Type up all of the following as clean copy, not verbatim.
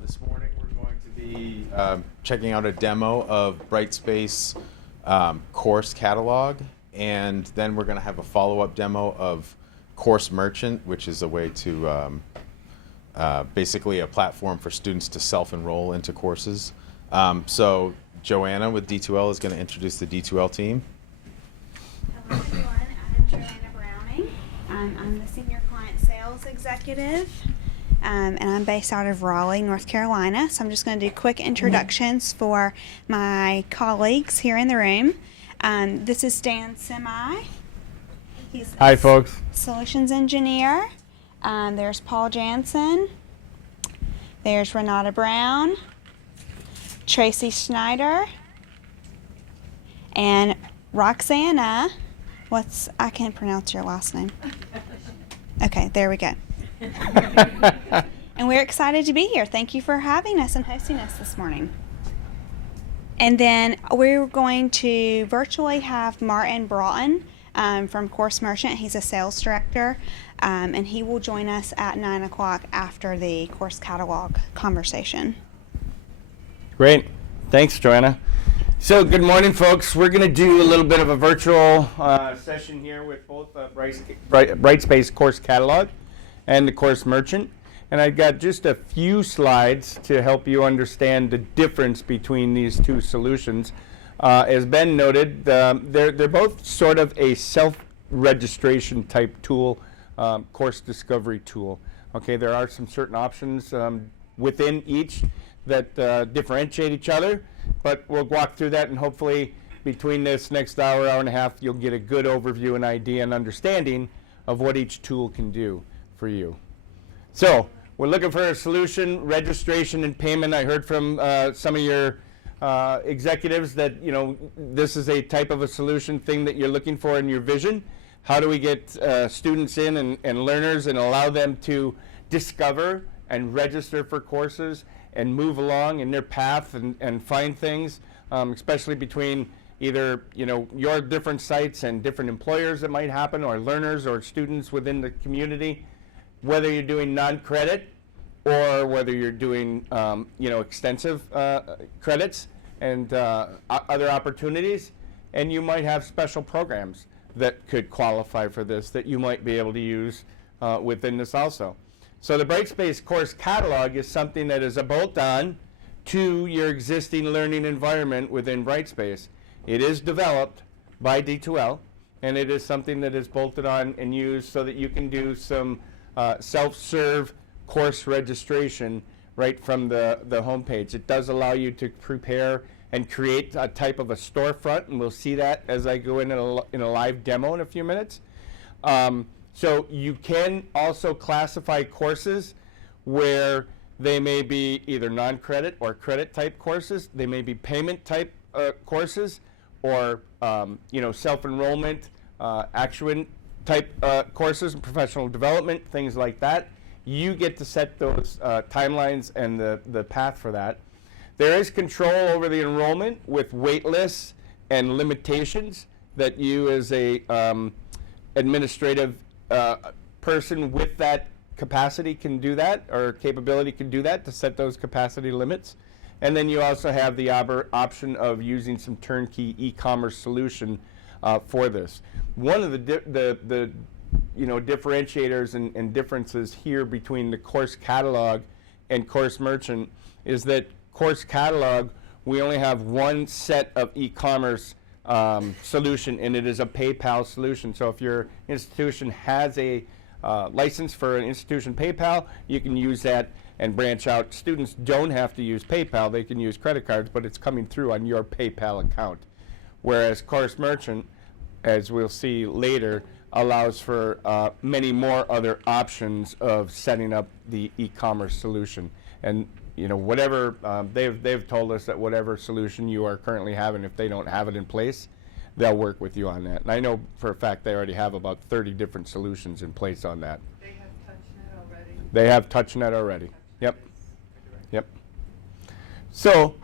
This morning we're going to be checking out a demo of Brightspace course catalog, and then we're going to have a follow-up demo of Course Merchant, which is a way to basically a platform for students to self-enroll into courses. So Joanna with D2l is going to introduce the D2l team. Hello everyone, I'm Joanna Browning. I'm the Senior Client Sales Executive, and I'm based out of Raleigh, North Carolina. So I'm just going to do quick introductions for my colleagues here in the room. This is Dan Semi. He's Hi, folks. Solutions Engineer. There's Paul Jansen. There's Renata Brown. Tracy Schneider. And Roxana. I can't pronounce your last name. Okay, there we go. And we're excited to be here. Thank you for having us and hosting us this morning. And then we're going to virtually have Martin Broughton from Course Merchant. He's a sales director, and he will join us at 9 o'clock after the course catalog conversation. Great. Thanks, Joanna. So good morning, folks. We're going to do a little bit of a virtual session here with both Brightspace course catalog and the Course Merchant. And I've got just a few slides to help you understand the difference between these two solutions. As Ben noted, they're both sort of a self-registration type tool, course discovery tool. Okay, there are some certain options within each that differentiate each other, but we'll walk through that, and hopefully between this next hour and a half, you'll get a good overview and idea and understanding of what each tool can do for you. So we're looking for a solution, registration and payment. I heard from some of your executives that this is a type of a solution thing that you're looking for in your vision. How do we get students in and learners and allow them to discover and register for courses and move along in their path and find things, especially between either your different sites and different employers that might happen, or learners or students within the community, whether you're doing non-credit or whether you're doing extensive credits and other opportunities, and you might have special programs that could qualify for this that you might be able to use within this also. So the Brightspace course catalog is something that is a bolt-on to your existing learning environment within Brightspace. It is developed by D2l, and it is something that is bolted on and used so that you can do some self-serve course registration right from the homepage. It does allow you to prepare and create a type of a storefront, and we'll see that as I go in a live demo in a few minutes. So you can also classify courses where they may be either non-credit or credit type courses. They may be payment type courses, or self-enrollment, actuant type courses, and professional development, things like that. You get to set those timelines and the path for that. There is control over the enrollment with wait lists and limitations that you as a administrative person with that capacity can do that, or capability can do that, to set those capacity limits. And then you also have the option of using some turnkey e-commerce solution for this. One of the differentiators and differences here between the course catalog and Course Merchant is that course catalog, we only have one set of e-commerce solution, and it is a PayPal solution. So if your institution has a license for an institution PayPal, you can use that and branch out. Students don't have to use PayPal. They can use credit cards, but it's coming through on your PayPal account. Whereas Course Merchant, as we'll see later, allows for many more other options of setting up the e-commerce solution. And whatever they've told us that whatever solution you are currently having, if they don't have it in place, they'll work with you on that. And I know for a fact they already have about 30 different solutions in place on that. They have TouchNet already. They have TouchNet already. Yep. Yep. So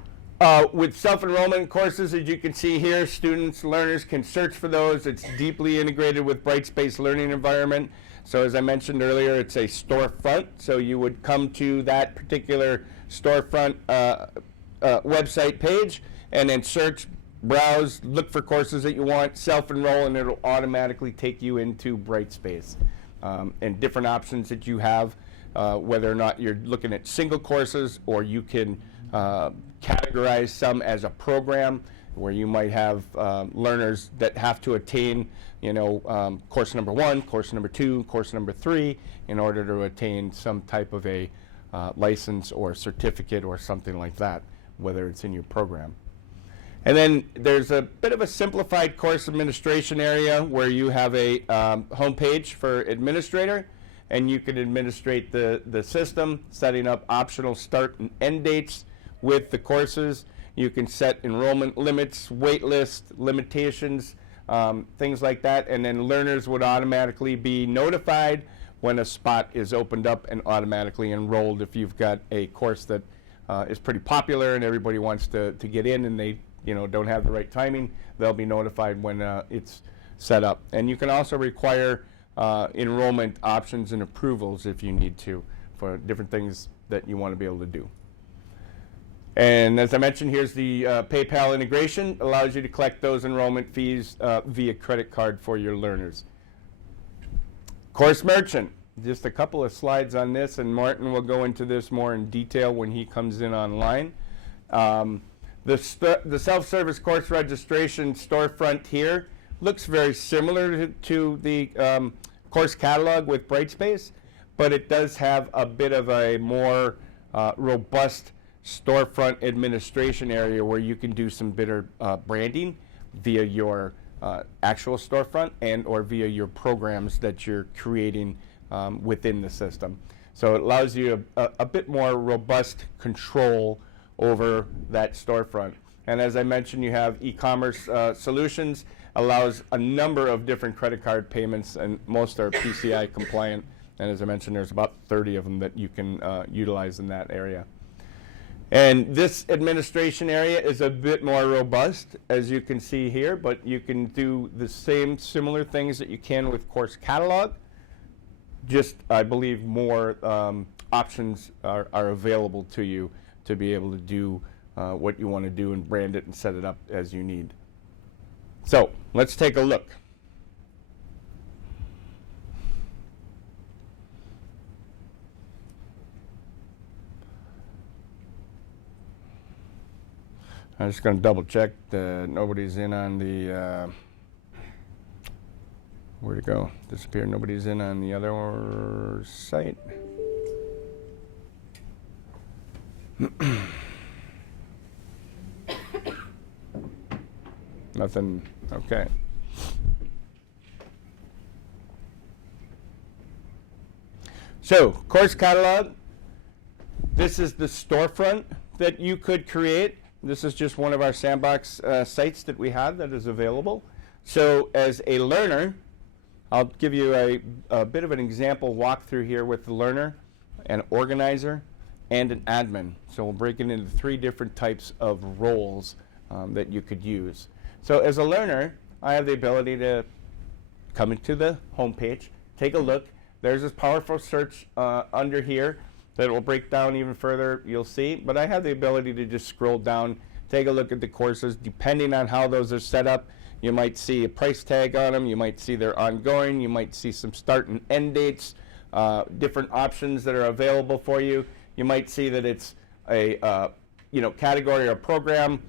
with self-enrollment courses, as you can see here, students, learners can search for those. It's deeply integrated with Brightspace learning environment. So as I mentioned earlier, it's a storefront. So you would come to that particular storefront website page and then search, browse, look for courses that you want, self-enroll, and it'll automatically take you into Brightspace. And different options that you have, whether or not you're looking at single courses, or you can categorize some as a program where you might have learners that have to attain, course number 1, course number 2, course number 3 in order to attain some type of a license or certificate or something like that, whether it's in your program. And then there's a bit of a simplified course administration area where you have a home page for administrator, and you can administrate the system, setting up optional start and end dates with the courses. You can set enrollment limits, wait list, limitations, things like that, and then learners would automatically be notified when a spot is opened up and automatically enrolled. If you've got a course that is pretty popular and everybody wants to get in and they don't have the right timing, they'll be notified when it's set up. And you can also require enrollment options and approvals if you need to for different things that you want to be able to do. And as I mentioned, here's the PayPal integration. Allows you to collect those enrollment fees via credit card for your learners. Course Merchant. Just a couple of slides on this, and Martin will go into this more in detail when he comes in online. The self-service course registration storefront here looks very similar to the course catalog with Brightspace, but it does have a bit of a more robust storefront administration area where you can do some better branding via your actual storefront and or via your programs that you're creating within the system. So it allows you a bit more robust control over that storefront. And as I mentioned, you have e-commerce solutions, allows a number of different credit card payments, and most are PCI compliant. And as I mentioned, there's about 30 of them that you can utilize in that area. And this administration area is a bit more robust, as you can see here, but you can do the same similar things that you can with Course Catalog. Just, I believe, more options are available to you to be able to do what you want to do and brand it and set it up as you need. So let's take a look. I'm just going to double check that nobody's in on the, where'd it go? Disappear. Nobody's in on the other site. Nothing. Okay. So, course catalog. This is the storefront that you could create. This is just one of our sandbox sites that we have that is available. So, as a learner, I'll give you a bit of an example walkthrough here with the learner, an organizer, and an admin. So we'll break it into 3 different types of roles that you could use. So as a learner, I have the ability to come into the home page, take a look. There's this powerful search under here that will break down even further, you'll see. But I have the ability to just scroll down, take a look at the courses. Depending on how those are set up, you might see a price tag on them, you might see they're ongoing, you might see some start and end dates, different options that are available for you. You might see that it's a category or program,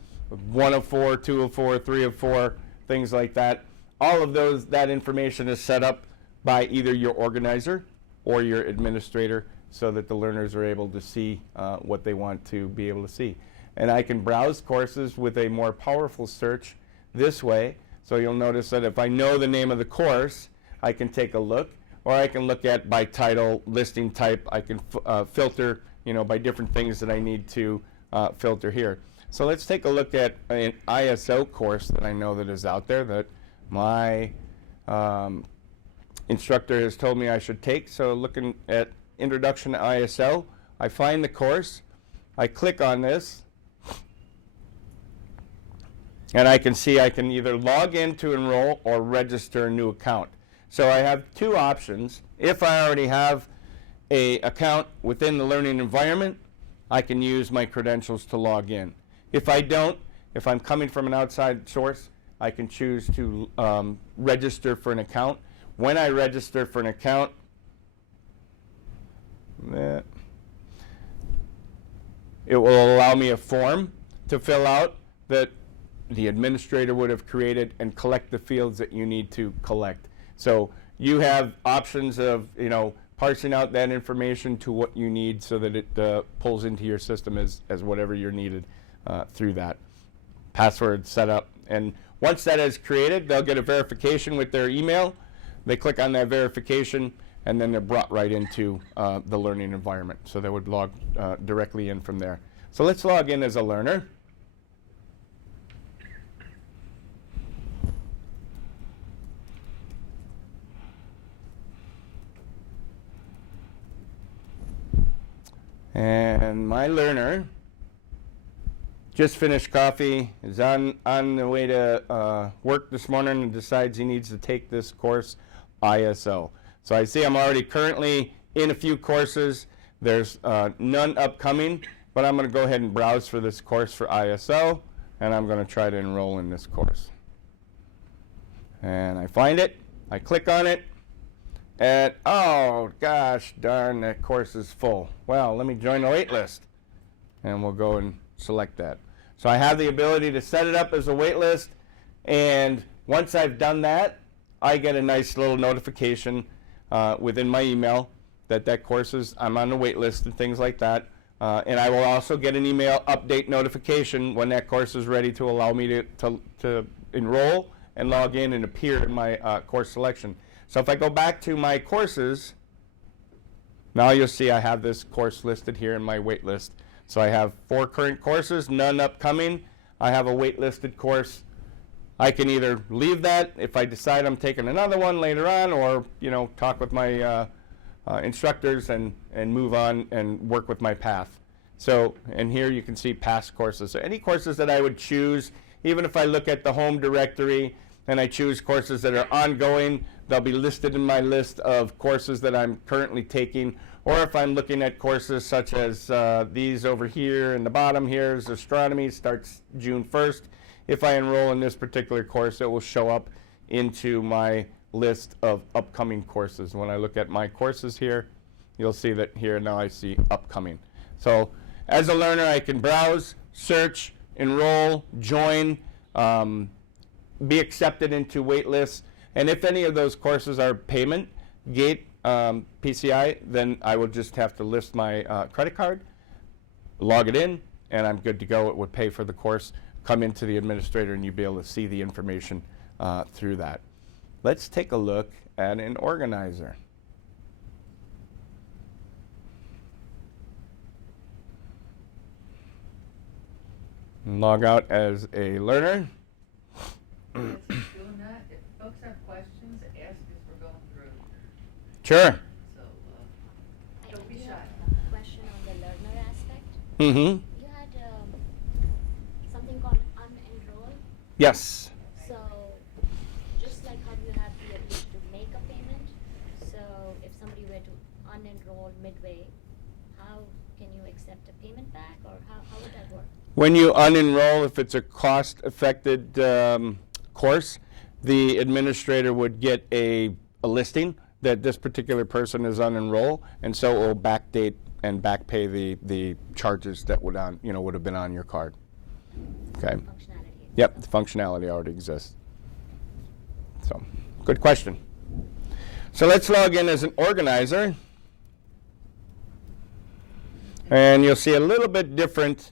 1 of 4, 2 of 4, 3 of 4, things like that. All of that information is set up by either your organizer or your administrator so that the learners are able to see what they want to be able to see. And I can browse courses with a more powerful search this way. So you'll notice that if I know the name of the course, I can take a look, or I can look at by title, listing type. I can filter by different things that I need to filter here. So let's take a look at an ISO course that I know that is out there that my instructor has told me I should take. So looking at Introduction to ISO, I find the course, I click on this, and I can see I can either log in to Enroll or register a new account. So I have 2 options If I already have a account within the learning environment, I can use my credentials to log in. If I don't, if I'm coming from an outside source, I can choose to register for an account. When I register for an account, it will allow me a form to fill out that the administrator would have created and collect the fields that you need to collect. So you have options of, parsing out that information to what you need so that it pulls into your system as whatever you're needed through that. Password set up. And once that is created, they'll get a verification with their email. They click on that verification, and then they're brought right into the learning environment. So they would log directly in from there. So let's log in as a learner. And my learner just finished coffee, is on the way to work this morning and decides he needs to take this course, ISO. So I see I'm already currently in a few courses. There's none upcoming, but I'm going to go ahead and browse for this course for ISO, and I'm going to try to enroll in this course. And I find it, I click on it, and oh gosh darn, that course is full. Well, let me join the wait list, and we'll go and select that. So I have the ability to set it up as a wait list, and once I've done that, I get a nice little notification within my email that course is, I'm on the wait list and things like that. And I will also get an email update notification when that course is ready to allow me to enroll and log in and appear in my course selection. So if I go back to my courses, now you'll see I have this course listed here in my wait list. So I have 4 current courses, none upcoming. I have a wait-listed course. I can either leave that if I decide I'm taking another one later on, or talk with my instructors and move on and work with my path. So, and here you can see past courses. So any courses that I would choose, even if I look at the home directory and I choose courses that are ongoing, they'll be listed in my list of courses that I'm currently taking. Or if I'm looking at courses such as these over here in the bottom here is astronomy, starts June 1st. If I enroll in this particular course, it will show up into my list of upcoming courses. When I look at my courses here, you'll see that here now I see upcoming. So as a learner, I can browse, search, enroll, join, be accepted into wait lists. And if any of those courses are payment gate PCI, then I will just have to list my credit card, log it in, and I'm good to go. It would pay for the course, come into the administrator, and you'll be able to see the information through that. Let's take a look at an organizer. Log out as a learner. As you're doing that, if folks have questions, ask as we're going through. Sure. So, I don't be do shy. have a question on the learner aspect. Mm-hmm. You had something called Unenroll. Yes. So, just like how you have the ability to make a payment, so if somebody were to unenroll midway, how can you accept a payment back, or how would that work? When you unenroll, if it's a cost-affected course, the administrator would get a listing that this particular person is unenroll, and so it will backdate and backpay the charges that would have been on your card. Okay. Functionality. Yep, the functionality already exists. So, good question. So let's log in as an organizer, and you'll see a little bit different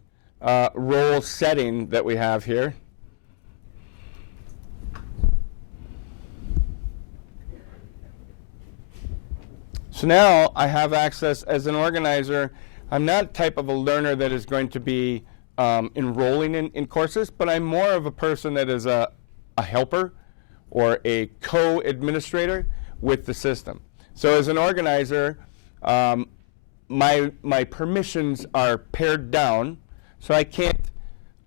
role setting that we have here. So now I have access as an organizer. I'm not type of a learner that is going to be enrolling in courses, but I'm more of a person that is a helper or a co-administrator with the system. So as an organizer, my permissions are pared down, so I can't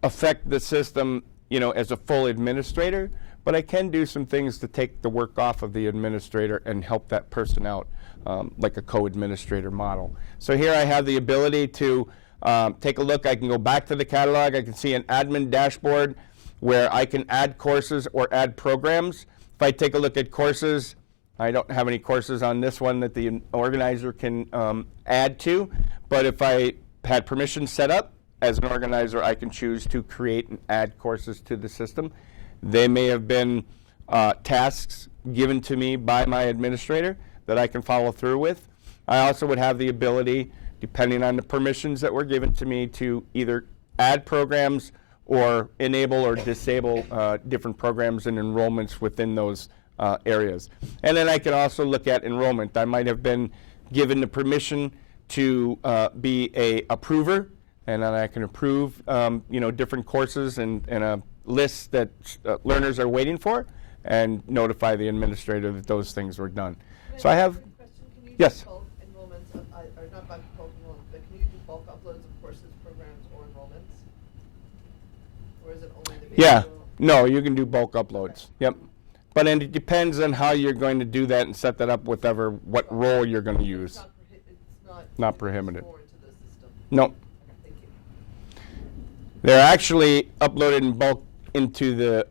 affect the system, as a full administrator, but I can do some things to take the work off of the administrator and help that person out. like a co-administrator model. So here I have the ability to take a look. I can go back to the catalog. I can see an admin dashboard where I can add courses or add programs. If I take a look at courses, I don't have any courses on this one that the organizer can add to, but if I had permission set up as an organizer, I can choose to create and add courses to the system. They may have been tasks given to me by my administrator that I can follow through with. I also would have the ability, depending on the permissions that were given to me, to either add programs or enable or disable different programs and enrollments within those areas. And then I can also look at enrollment. I might have been given the permission to be a approver, and then I can approve different courses and a list that learners are waiting for, and notify the administrator that those things were done. So I have, Question, can you yes. do bulk enrollments, or not bulk enrollments, but can you do bulk uploads of courses, programs, or enrollments? Or is it only the Yeah, basic? no, you can do bulk uploads. Yep. But then it depends on how you're going to do that and set that up with what role you're going to use. It's Not prohibited. More into the system. No. Okay, thank you. They're actually uploaded in bulk into the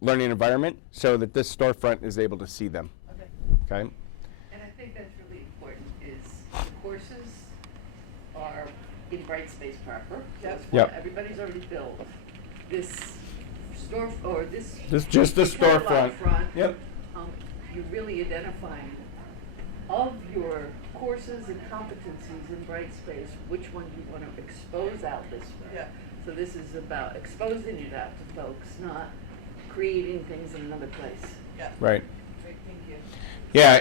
learning environment so that this storefront is able to see them. Okay. Okay? And I think that's really important, is the courses are in Brightspace proper. So it's Yep. what everybody's already built. This store, or this. This is just the catalog storefront. front, Yep. You're really identifying of your courses and competencies in Brightspace, which one you want to expose out this way. Yeah. So this is about exposing it out to folks, not creating things in another place. Yeah. Right. Great, thank you. Yeah,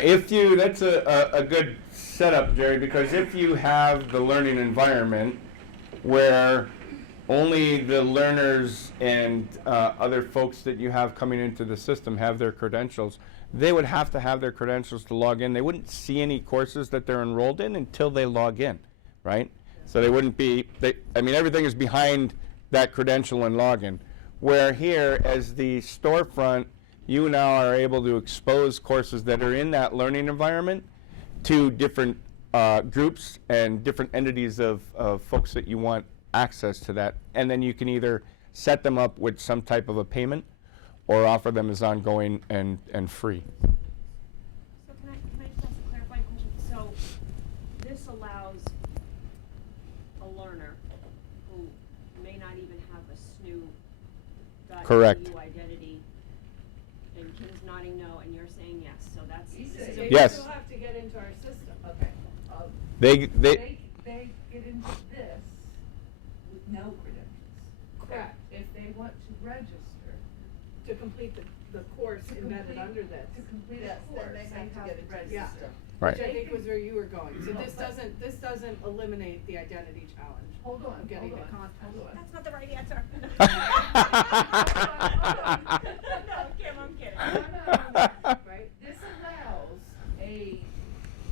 that's a good setup, Jerry, because if you have the learning environment where only the learners and other folks that you have coming into the system have their credentials, they would have to have their credentials to log in. They wouldn't see any courses that they're enrolled in until they log in, right? So they wouldn't be, everything is behind that credential and login. Where here, as the storefront, you now are able to expose courses that are in that learning environment to different groups and different entities of folks that you want access to that. And then you can either set them up with some type of a payment or offer them as ongoing and free. So can I just ask a clarifying question? So this allows a learner who may not even have a Correct. SNU.edu identity, and Kim's nodding no, and you're saying yes. So that's He's this is saying a Yes. They still have to get into our system. Okay. They They get into this with no credentials. Correct. If they want to register To complete the course to embedded complete- under this. to complete a Yes, course, then they have to get into the register. system. Right. Which I think was where you were going. So No, this doesn't eliminate the identity challenge. Hold on, of getting hold the on, content. hold on. That's not the right answer. no, Kim, I'm kidding. Right? This allows a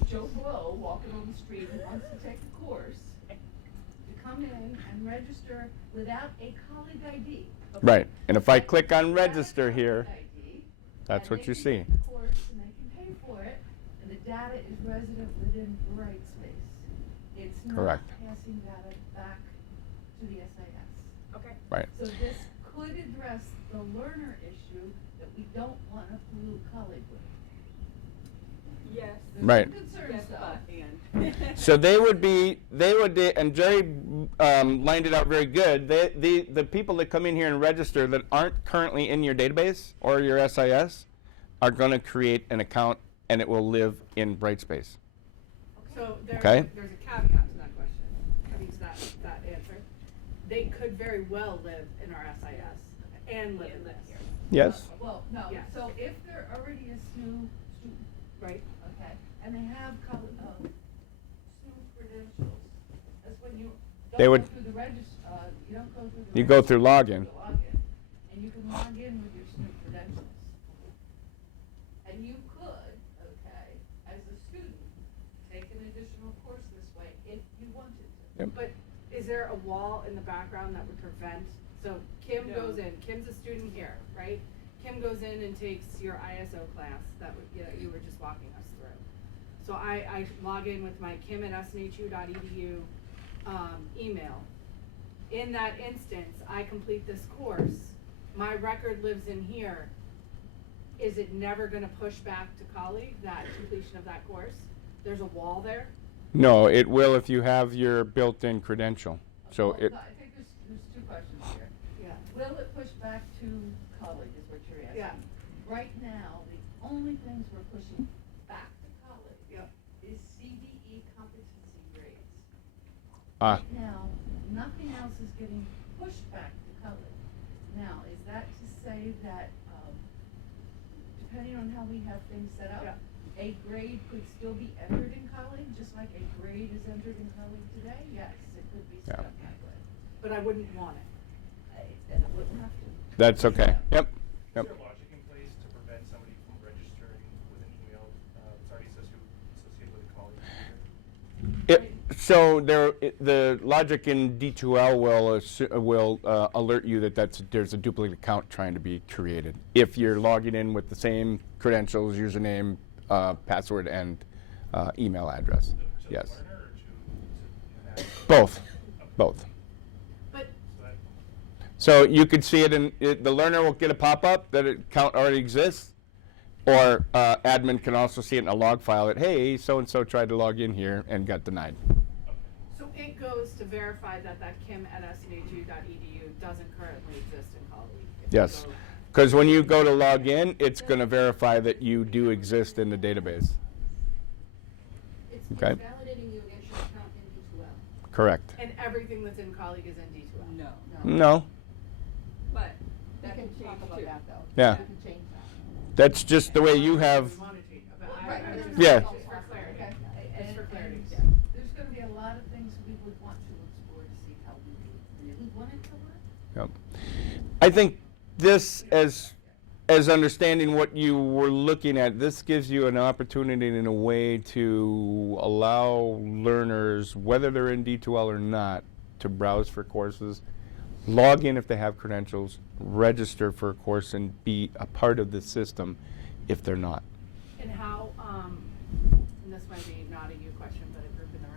Joe Blow walking on the street who wants to take a course to come in and register without a colleague ID. Right. And if I click on Without a register here, colleague ID, that's and what they you can see. take the course and they can pay for it, and the data is resident within Brightspace. It's not Correct. passing data back to the SIS. Okay. Right. So this could address the learner issue that we don't want to pollute colleague with. Yes. There's Right. some concerns Yes, though. but and. So and Jerry lined it out very good. The people that come in here and register that aren't currently in your database or your SIS are going to create an account, and it will live in Brightspace. So Okay. there's a caveat to that question. I mean, to that answer. They could very well live in our SIS and live in this. Yes. Well, no, Yeah. so if they're already a SNU student, Right? okay, and they have SNU credentials, that's when you They don't would- go through the you don't go through the You go through registry, login. you login, and you can log in with your SNU credentials. And you could, okay, as a student, take an additional course this way if you wanted to. Yep. But is there a wall in the background that would prevent, so Kim No. goes in, Kim's a student here, right? Kim goes in and takes your ISO class that you were just walking us through. So I log in with my kim@snhu.edu email. In that instance, I complete this course. My record lives in here. Is it never going to push back to colleague, that completion of that course? There's a wall there? No, it will if you have your built-in credential. So Well, it, I think there's two questions here. Yeah. Will it push back to colleague is what you're asking. Yeah. Right now, the only things we're pushing back to colleague Yep. is CDE competency grades. Ah. Right now, nothing else is getting pushed back to colleague. Now, is that to say that, depending on how we have things set up, Yeah. a grade could still be entered in colleague, just like a grade is entered in colleague today? Yes, it could be set Yeah. up that way. But I wouldn't want it. Then it wouldn't have to. that's okay. Yep. Is Yep. there logic in place to prevent somebody from registering with an email that's already associated with a colleague computer? So the logic in D2l will alert you that there's a duplicate account trying to be created if you're logging in with the same credentials, username, password, and email address. To the Yes. learner or to an admin? Both. Both. But So that, So you could see it the learner will get a pop-up that account already exists, or admin can also see it in a log file that, hey, so-and-so tried to log in here and got denied. so it goes to verify that kim@snhu.edu doesn't currently exist in colleague. If you Yes. go- Because when you go to log in, it's going to verify that you do exist in the database. It's Okay. validating you against your account in D2l. Correct. And everything that's in colleague is in D2L. No. No. But We that can can talk change about too. that though. Yeah. We can change that. That's just the way you have. We want to change it, but Right, I this just- is Yeah. just for clarity. Okay. Just for And- clarity. and There's gonna be a lot of things we would want to explore to see how we really want it to work. Yep. I think this, as understanding what you were looking at, this gives you an opportunity in a way to allow learners, whether they're in D2L or not, to browse for courses, log in if they have credentials, register for a course, and be a part of the system if they're not. And how, and this might be not a you question, but a group in the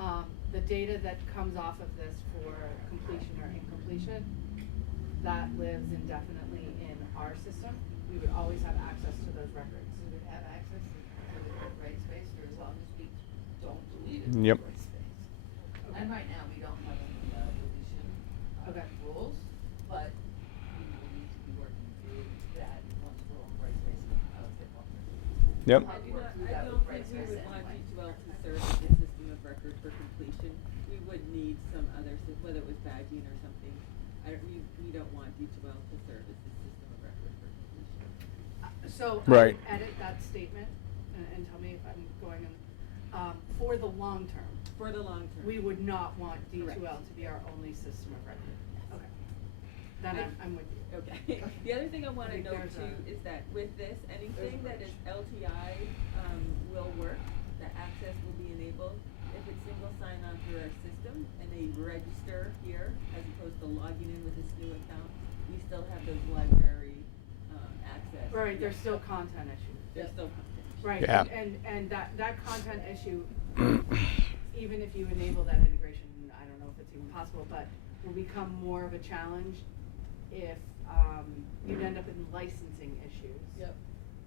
room, the data that comes off of this for completion or incompletion, that lives indefinitely in our system. We would always have access to those records. We would have access to the Brightspace for as long as we don't delete it from Yep. Brightspace. And right now, we don't have any deletion Okay. rules, but we will need to be working through that once we're on Brightspace. Yep. I do not, through I that don't with think we Brightspace would want anyway. D2l to serve as a system of record for completion. We would need some other, whether it was badging or something. We don't want D2l to serve as the system of record for completion. So Right. I would edit that statement and tell me if I'm going in, for the long term. For the long term. We would not want D2L Correct. to be our only system of record. Okay. Then I'm with you. Okay. The other thing I want I to think note there's too a- is that with this, anything that is LTI will work. The access will be enabled. If it's single sign-on through our system and they register here as opposed to logging in with this new account, we still have those library access. Right, there's still content issues. There's still content. Right, Yeah. and that content issue, even if you enable that integration, I don't know if it's even possible, but will become more of a challenge if you'd end up in licensing issues. Yep.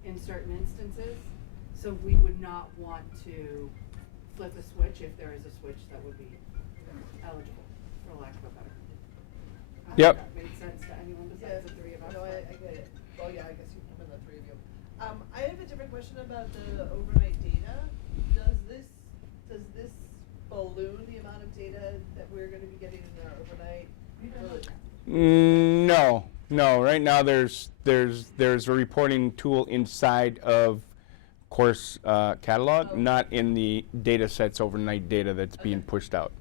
In certain instances, so we would not want to flip a switch if there is a switch that would be eligible, for lack of a better. I hope Yep. That made sense to anyone besides the three of us. No, I get it. Well, yeah, I guess you come in the three of you. I have a different question about the overnight data. Does this balloon the amount of data that we're gonna be getting in our overnight? We don't know that. No. Right now, there's a reporting tool inside of course catalog, not in the data sets overnight data that's being pushed out.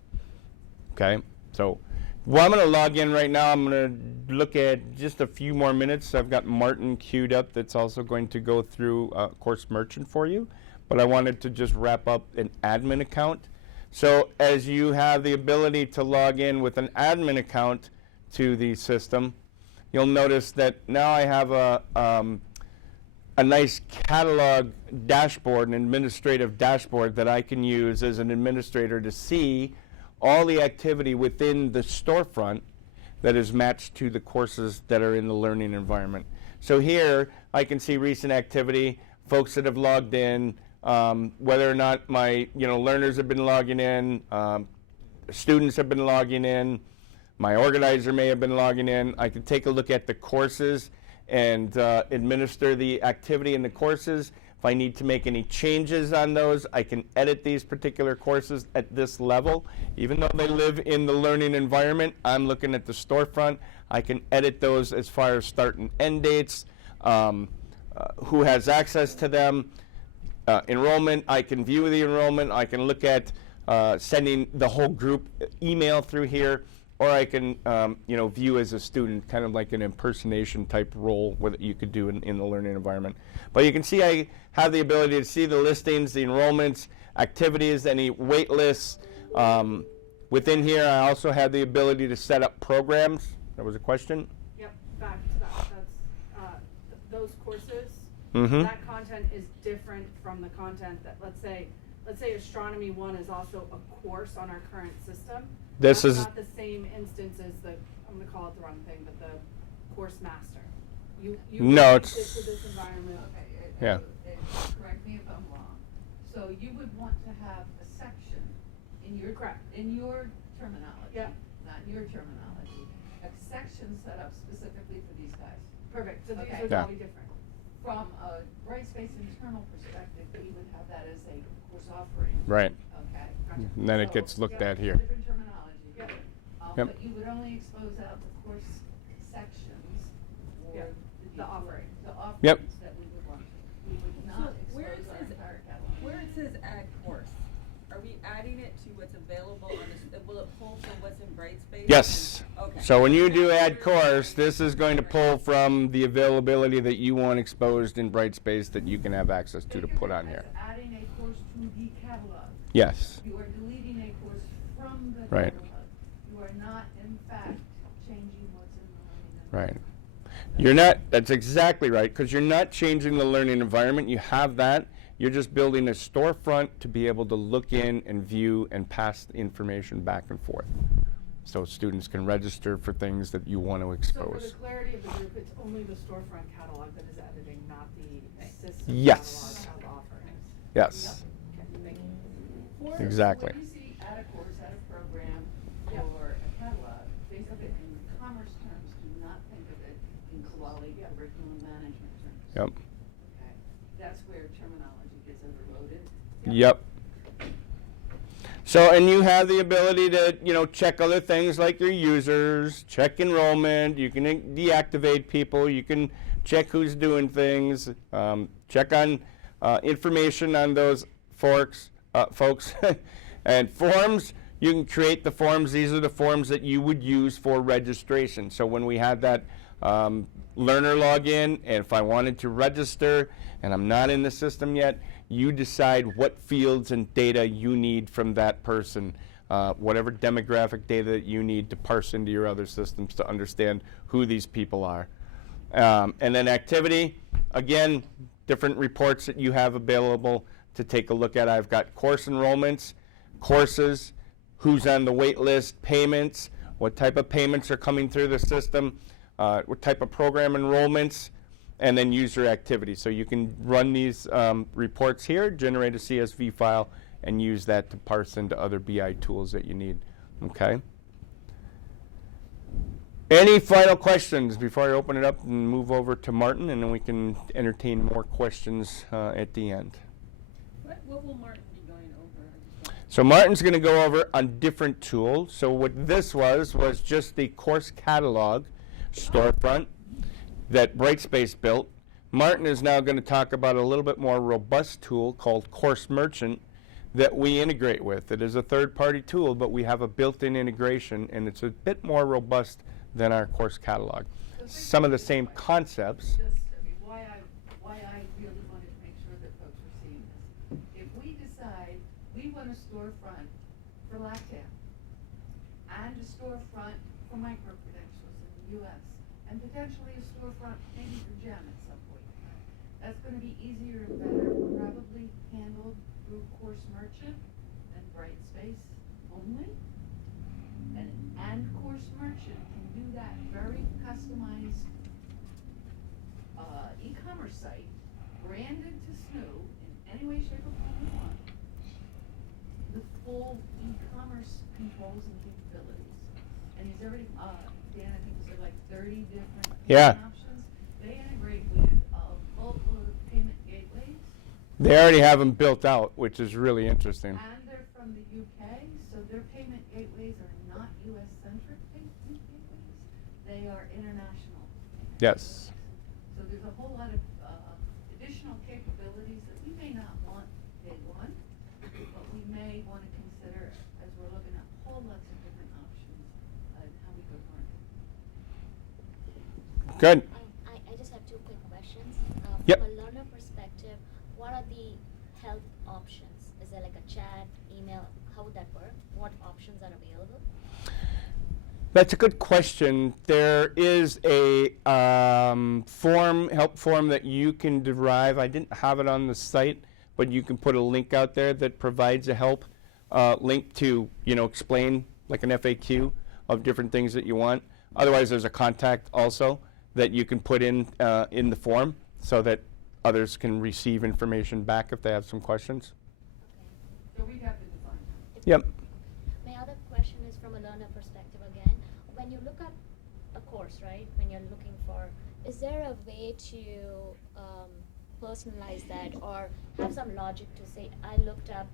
Okay, so well, I'm going to log in right now. I'm going to look at just a few more minutes. I've got Martin queued up that's also going to go through Course Merchant for you, but I wanted to just wrap up an admin account. So as you have the ability to log in with an admin account to the system, you'll notice that now I have a nice catalog dashboard, an administrative dashboard that I can use as an administrator to see all the activity within the storefront that is matched to the courses that are in the learning environment. So here I can see recent activity, folks that have logged in, whether or not my learners have been logging in, students have been logging in, my organizer may have been logging in. I can take a look at the courses and administer the activity in the courses. If I need to make any changes on those, I can edit these particular courses at this level. Even though they live in the learning environment, I'm looking at the storefront. I can edit those as far as start and end dates, who has access to them. Enrollment, I can view the enrollment. I can look at sending the whole group email through here. Or I can, view as a student, kind of like an impersonation type role that you could do in the learning environment. But you can see I have the ability to see the listings, the enrollments, activities, any wait lists. Within here, I also have the ability to set up programs. There was a question? Yep, back to that. That's, those courses, Mm-hmm. that content is different from the content that, let's say Astronomy 1 is also a course on our current system. This That's is not the same instance as I'm going to call it the wrong thing, but the course master. You No, fit it's- to this environment. Okay, Yeah. Correct me if I'm wrong. So you would want to have a section in your Correct. in your terminology, Yeah. not your terminology, a section set up specifically for these guys. Perfect. So these Okay. are Yeah. totally different. From a Brightspace internal perspective, we would have that as a course offering. right. Okay. Gotcha. And then it So, gets looked yeah, at here. Different terminology. Yep. Yep. But you would only expose out the course sections or Yeah, the D2l offering. The offerings Yep. that we would want to. We would So not where it expose our says- entire catalog. Where it says add course, are we adding it to what's available on this, will it pull from what's in Brightspace? Yes. Okay. So when you do add course, this is going to pull from the availability that you want exposed in Brightspace that you can have access to Think put of it on here. as adding a course to the catalog. Yes. You are deleting a course from the Right. catalog. You are not, in fact, changing what's in the learning Right. environment. You're not, that's exactly right, because you're not changing the learning environment. You have that. You're just building a storefront to be able to look in and view and pass information back and forth. So students can register for things that you want to So for expose. the clarity of the group, it's only the storefront catalog that is editing, not the system Yes. catalog of offerings. Yes, Okay, thank you. For- Exactly. When you see add a course, add a program, or a catalog, think of it in commerce terms, do not think of it in quality curriculum management terms. yep, Okay, that's where terminology gets overloaded. yep. So, and you have the ability to, check other things like your users, check enrollment, you can deactivate people, you can check who's doing things, check on information on those folks, and forms. You can create the forms. These are the forms that you would use for registration. So when we had that learner login, and if I wanted to register and I'm not in the system yet, you decide what fields and data you need from that person, whatever demographic data that you need to parse into your other systems to understand who these people are. And then activity, again, different reports that you have available to take a look at. I've got course enrollments, courses, who's on the wait list, payments, what type of payments are coming through the system, what type of program enrollments, and then user activity. So you can run these reports here, generate a CSV file, and use that to parse into other BI tools that you need. Okay? Any final questions before I open it up and move over to Martin, and then we can entertain more questions at the end. What will Martin be going over? So Martin's going to go over on different tools. So what this was just the course catalog storefront that Brightspace built. Martin is now going to talk about a little bit more robust tool called Course Merchant that we integrate with. It is a third-party tool, but we have a built-in integration, and it's a bit more robust than our course catalog. Some of the same concepts. Just, why I really wanted to make sure that folks were seeing this. If we decide we want a storefront for LATAM and a storefront for micro-credentials in the US, and potentially a storefront maybe for GEM at some point, That's gonna be easier and better, probably handled through Course Merchant and Brightspace only. And Course Merchant can do that very customized e-commerce site, branded to SNU in any way, shape, or form you want. The full e-commerce controls and capabilities. And he's already, Dan, I think you said like 30 different Yeah. payment options. They integrate with a boatload of payment gateways, They already have them built out, which is really interesting. and they're from the UK, so their payment gateways are not US-centric payment gateways. They are international. payment Yes. gateways. So there's a whole lot of additional capabilities that we may not want day one, but we may want to consider as we're looking at whole lots of different options and how we go to market. Good. I just have two quick questions. Yep. From a learner perspective, what are the help options? Is there like a chat, email? How would that work? What options are available? That's a good question. There is a help form that you can derive. I didn't have it on the site, but you can put a link out there that provides a help link to, explain like an FAQ of different things that you want. Otherwise, there's a contact also that you can put in the form so that others can receive information back if they have some questions. So we'd have to define. Yep. My other question is from a learner perspective again. When you look up a course, right, when you're looking for, is there a way to personalize that or have some logic to say, I looked up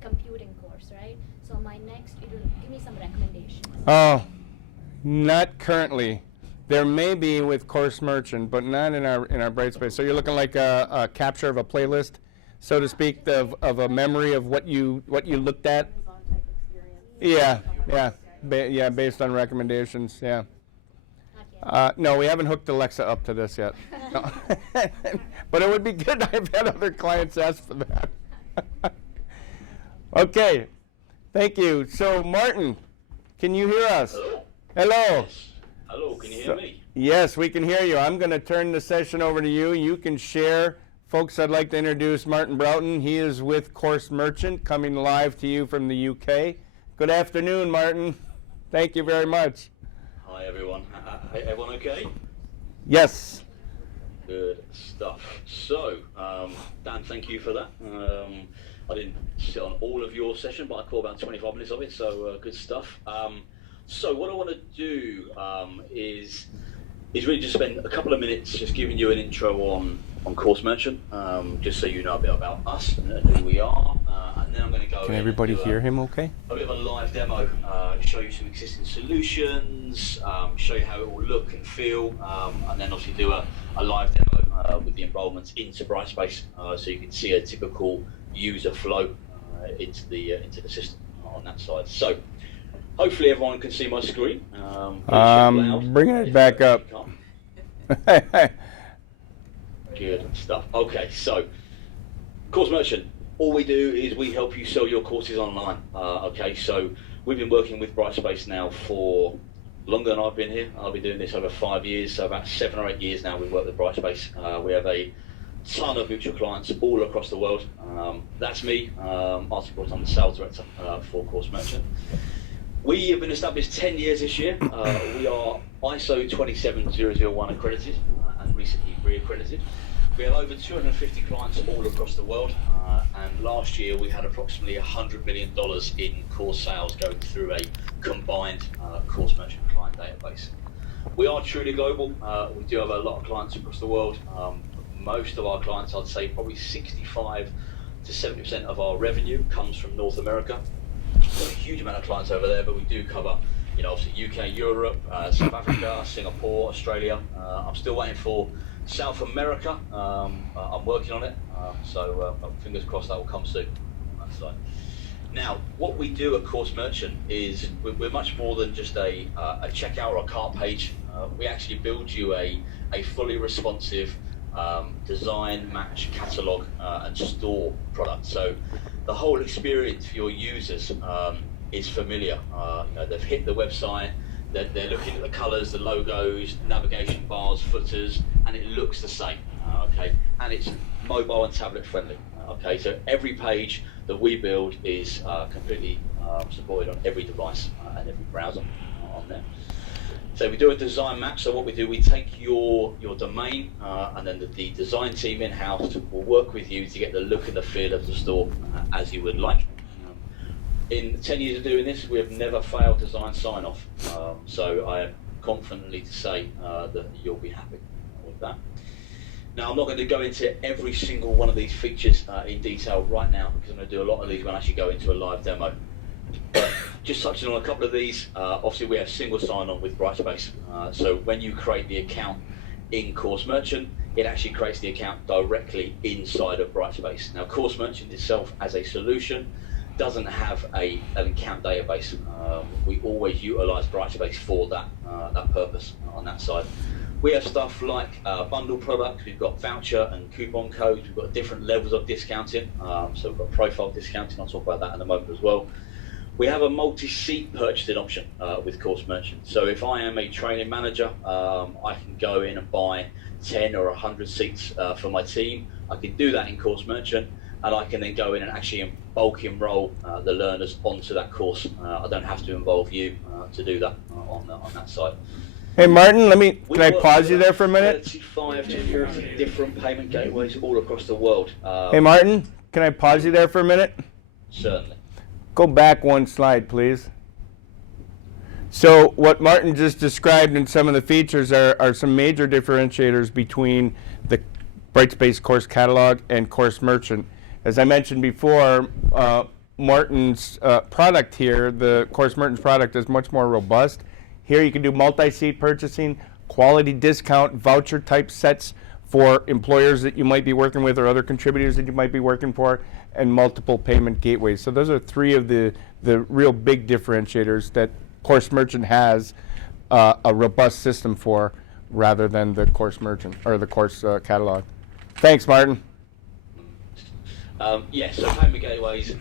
computing course, right? So my next, it will give me some recommendations. Oh, not currently. There may be with Course Merchant, but not in our Brightspace. So you're looking like a capture of a playlist, so to speak, of a memory of what you looked at. Yeah, based on recommendations. Yeah. Not yet. No, we haven't hooked Alexa up to this yet. No. But it would be good. I've had other clients ask for that. Okay, thank you. So Martin, can you hear us? Hello. Hello, can you hear me? Yes, we can hear you. I'm going to turn the session over to you. You can share. Folks, I'd like to introduce Martin Broughton. He is with Course Merchant, coming live to you from the UK. Good afternoon, Martin. Thank you very much. Hi, everyone. Everyone okay? Yes. Good stuff. So, Dan, thank you for that. I didn't sit on all of your session, but I caught about 25 minutes of it, so good stuff. So what I want to do is really just spend a couple of minutes just giving you an intro on Course Merchant, just so you know a bit about us and who we are, and then I'm going to go. Can everybody hear him okay? A bit of a live demo, show you some existing solutions, show you how it will look and feel, and then obviously do a live demo with the enrollments into Brightspace, so you can see a typical user flow into the system on that side. So. Hopefully everyone can see my screen. Bringing it back up. Good stuff. Okay, so Course Merchant. All we do is we help you sell your courses online. Okay, so we've been working with Brightspace now for longer than I've been here. I've been doing this over 5 years, so about 7 or 8 years now we've worked with Brightspace. We have a ton of mutual clients all across the world. That's me, Arthur Broughton. I'm the sales director for Course Merchant. We have been established 10 years this year. We are ISO 27001 accredited and recently re-accredited. We have over 250 clients all across the world, and last year we had approximately $100 million in course sales going through a combined Course Merchant client database. We are truly global. We do have a lot of clients across the world. Most of our clients, I'd say probably 65 to 70% of our revenue comes from North America. We've got a huge amount of clients over there, but we do cover, obviously UK, Europe, South Africa, Singapore, Australia. I'm still waiting for South America. I'm working on it, so fingers crossed that will come soon on that side. Now, what we do at Course Merchant is we're much more than just a checkout or a cart page. We actually build you a fully responsive design, match, catalog, and store product. So the whole experience for your users is familiar. They've hit the website, they're looking at the colors, the logos, navigation bars, footers, and it looks the same. okay, and it's mobile and tablet friendly. Okay, so every page that we build is completely supported on every device and every browser on there. So we do a design map. So what we do, we take your domain, and then the design team in-house will work with you to get the look and the feel of the store as you would like. In 10 years of doing this, we have never failed design sign-off. So I am confidently to say that you'll be happy with that. Now, I'm not going to go into every single one of these features in detail right now, because I'm going to do a lot of these when I actually go into a live demo. But just touching on a couple of these, obviously we have single sign-on with Brightspace. So when you create the account in Course Merchant, it actually creates the account directly inside of Brightspace. Now, Course Merchant itself as a solution doesn't have an account database. We always utilize Brightspace for that purpose on that side. We have stuff like bundle products, we've got voucher and coupon codes, we've got different levels of discounting. So we've got profile discounting, I'll talk about that in a moment as well. We have a multi-seat purchasing option with Course Merchant. So if I am a training manager, I can go in and buy 10 or 100 seats for my team. I can do that in Course Merchant, and I can then go in and actually bulk enroll the learners onto that course. I don't have to involve you to do that on that side. Hey Martin, can I pause you there for a minute? 35 to 40 different payment gateways all across the world. Hey Martin, can I pause you there for a minute? Certainly. Go back one slide, please. So what Martin just described in some of the features are some major differentiators between the Brightspace course catalog and Course Merchant. As I mentioned before, Martin's product here, the Course Merchant's product, is much more robust. Here you can do multi-seat purchasing, quality discount, voucher type sets for employers that you might be working with or other contributors that you might be working for, and multiple payment gateways. So those are three of the real big differentiators that Course Merchant has a robust system for, rather than the Course Merchant or the Course catalog. Thanks, Martin. Yes, so payment gateways,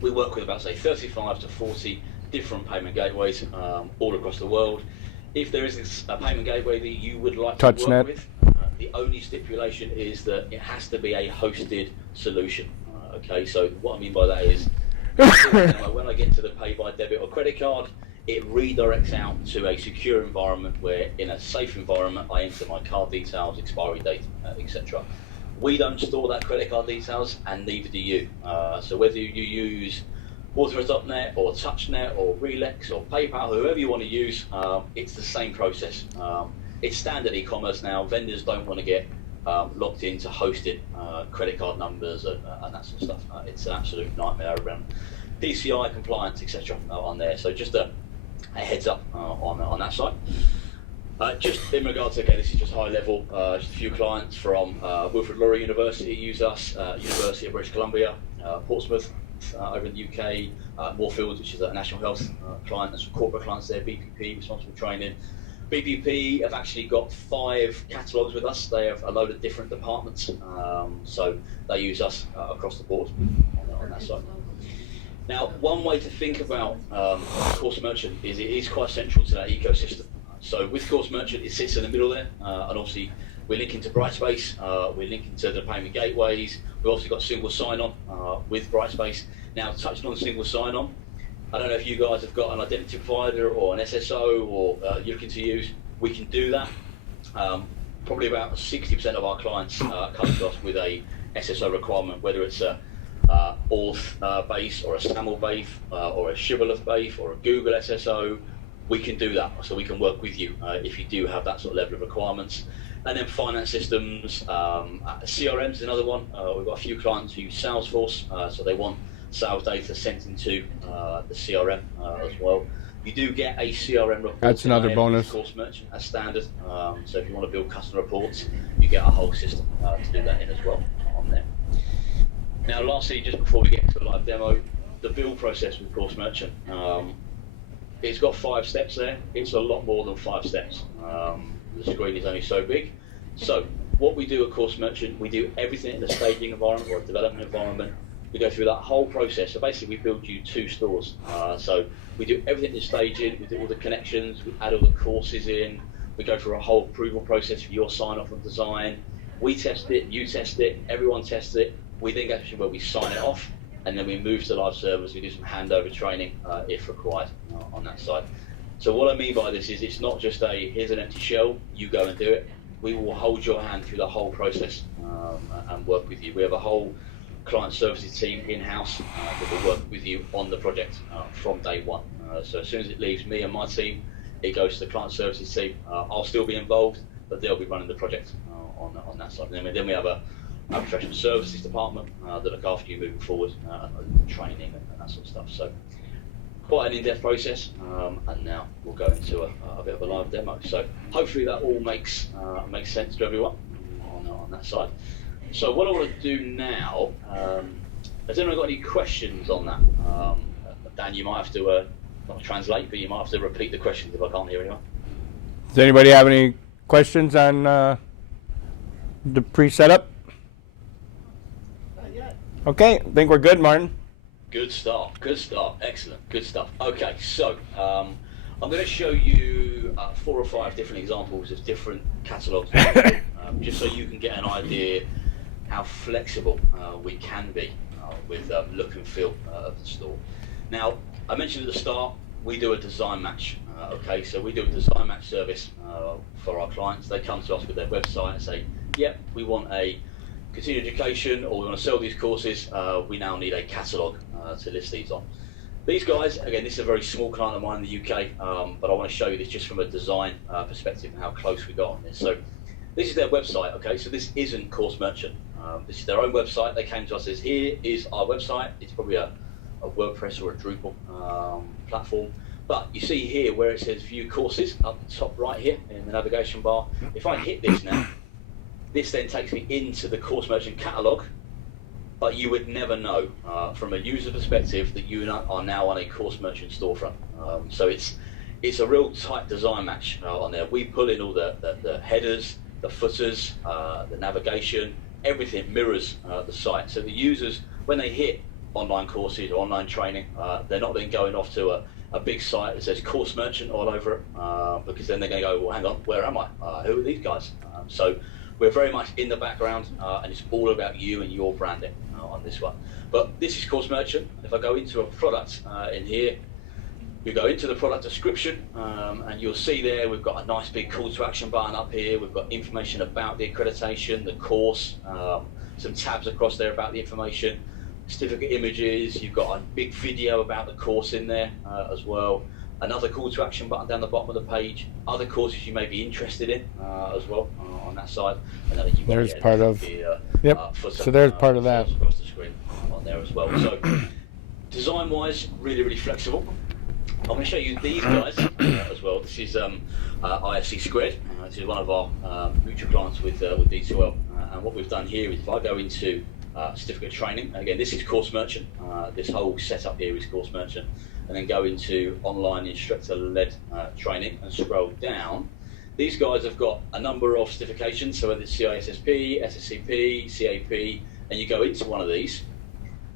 we work with about, say, 35 to 40 different payment gateways all across the world. If there is a payment gateway that you would like to work with, the only stipulation is that it has to be a hosted solution. Okay, so what I mean by that is, when I get to the pay by debit or credit card, it redirects out to a secure environment where, in a safe environment, I enter my card details, expiry date, etc. We don't store that credit card details, and neither do you. So whether you use Authorize.net or TouchNet or Relex or PayPal, whoever you want to use, it's the same process. It's standard e-commerce now. Vendors don't want to get locked into hosted credit card numbers and that sort of stuff. It's an absolute nightmare around PCI compliance, etc. On there. So just a heads up on that side. Just in regards to, again, this is just high level, just a few clients from Wilfrid Laurier University use us, University of British Columbia, Portsmouth over in the UK, Moorfields, which is a national health client, and some corporate clients there, BPP, responsible training. BPP have actually got 5 catalogues with us. They have a load of different departments, so they use us across the board on that side. Now, one way to think about Course Merchant is it is quite central to that ecosystem. So with Course Merchant, it sits in the middle there, and obviously we're linking to Brightspace, we're linking to the payment gateways, we've also got single sign-on with Brightspace. Now, touching on single sign-on, I don't know if you guys have got an identity provider or an SSO or you're looking to use, we can do that. Probably about 60% of our clients come to us with a SSO requirement, whether it's a Auth base or a SAML base or a Shibboleth base or a Google SSO. We can do that, so we can work with you if you do have that sort of level of requirements. And then finance systems, CRM is another one. We've got a few clients who use Salesforce, so they want sales data sent into the CRM as well. You do get a CRM report. That's another bonus. Course Merchant as standard. So if you want to build customer reports, you get a whole system to do that in as well on there. Now, lastly, just before we get to the live demo, the build process with Course Merchant. It's got 5 steps there. It's a lot more than 5 steps. The screen is only so big. So what we do at Course Merchant, we do everything in the staging environment or a development environment. We go through that whole process. So basically we build you 2 stores. So we do everything in staging, we do all the connections, we add all the courses in, we go through a whole approval process for your sign off and design. We test it, you test it, everyone tests it. We then go to where we sign it off, and then we move to live servers. We do some handover training if required on that side. So what I mean by this is it's not just here's an empty shell, you go and do it. We will hold your hand through the whole process and work with you. We have a whole client services team in-house that will work with you on the project from day one. So as soon as it leaves me and my team, it goes to the client services team. I'll still be involved, but they'll be running the project on that side. And then we have a professional services department that look after you moving forward, training and that sort of stuff. So quite an in-depth process, and now we'll go into a bit of a live demo. So hopefully that all makes sense to everyone on that side. So what I want to do now, has anyone got any questions on that? Dan, you might have to not translate, but you might have to repeat the questions if I can't hear anyone. Does anybody have any questions on the pre-setup? Not yet. Okay, I think we're good, Martin. Good start, excellent, good stuff. Okay, so I'm going to show you 4 or 5 different examples of different catalogs, just so you can get an idea how flexible we can be with look and feel of the store. Now, I mentioned at the start, we do a design match. Okay, so we do a design match service for our clients. They come to us with their website and say, yep, we want a continuing education, or we want to sell these courses. We now need a catalogue to list these on. These guys, again, this is a very small client of mine in the UK, but I want to show you this just from a design perspective and how close we got on this. So this is their website, okay? So this isn't Course Merchant. This is their own website. They came to us as, here is our website. It's probably a WordPress or a Drupal platform. But you see here where it says View Courses up the top right here in the navigation bar. If I hit this now, this then takes me into the Course Merchant catalog, but you would never know from a user perspective that you are now on a Course Merchant storefront. So it's a real tight design match on there. We pull in all the headers, the footers, the navigation, everything mirrors the site. So the users, when they hit online courses or online training, they're not then going off to a big site that says Course Merchant all over it, because then they're going to go, well, hang on, where am I? Who are these guys? So we're very much in the background, and it's all about you and your branding on this one. But this is Course Merchant. If I go into a product in here, we go into the product description, and you'll see there we've got a nice big call to action button up here. We've got information about the accreditation, the course, some tabs across there about the information, certificate images. You've got a big video about the course in there as well. Another call to action button down the bottom of the page. Other courses you may be interested in as well on that side. And then you've got There's part of footer, so there's part of that across the screen on there as well. So design-wise, really flexible. I'm going to show you these guys as well. This is ISC Squared. This is one of our mutual clients with D2l. And what we've done here is if I go into certificate training, and again, this is Course Merchant. This whole setup here is Course Merchant. And then go into online instructor-led training and scroll down. These guys have got a number of certifications, so whether it's CISSP, SSCP, CAP, and you go into one of these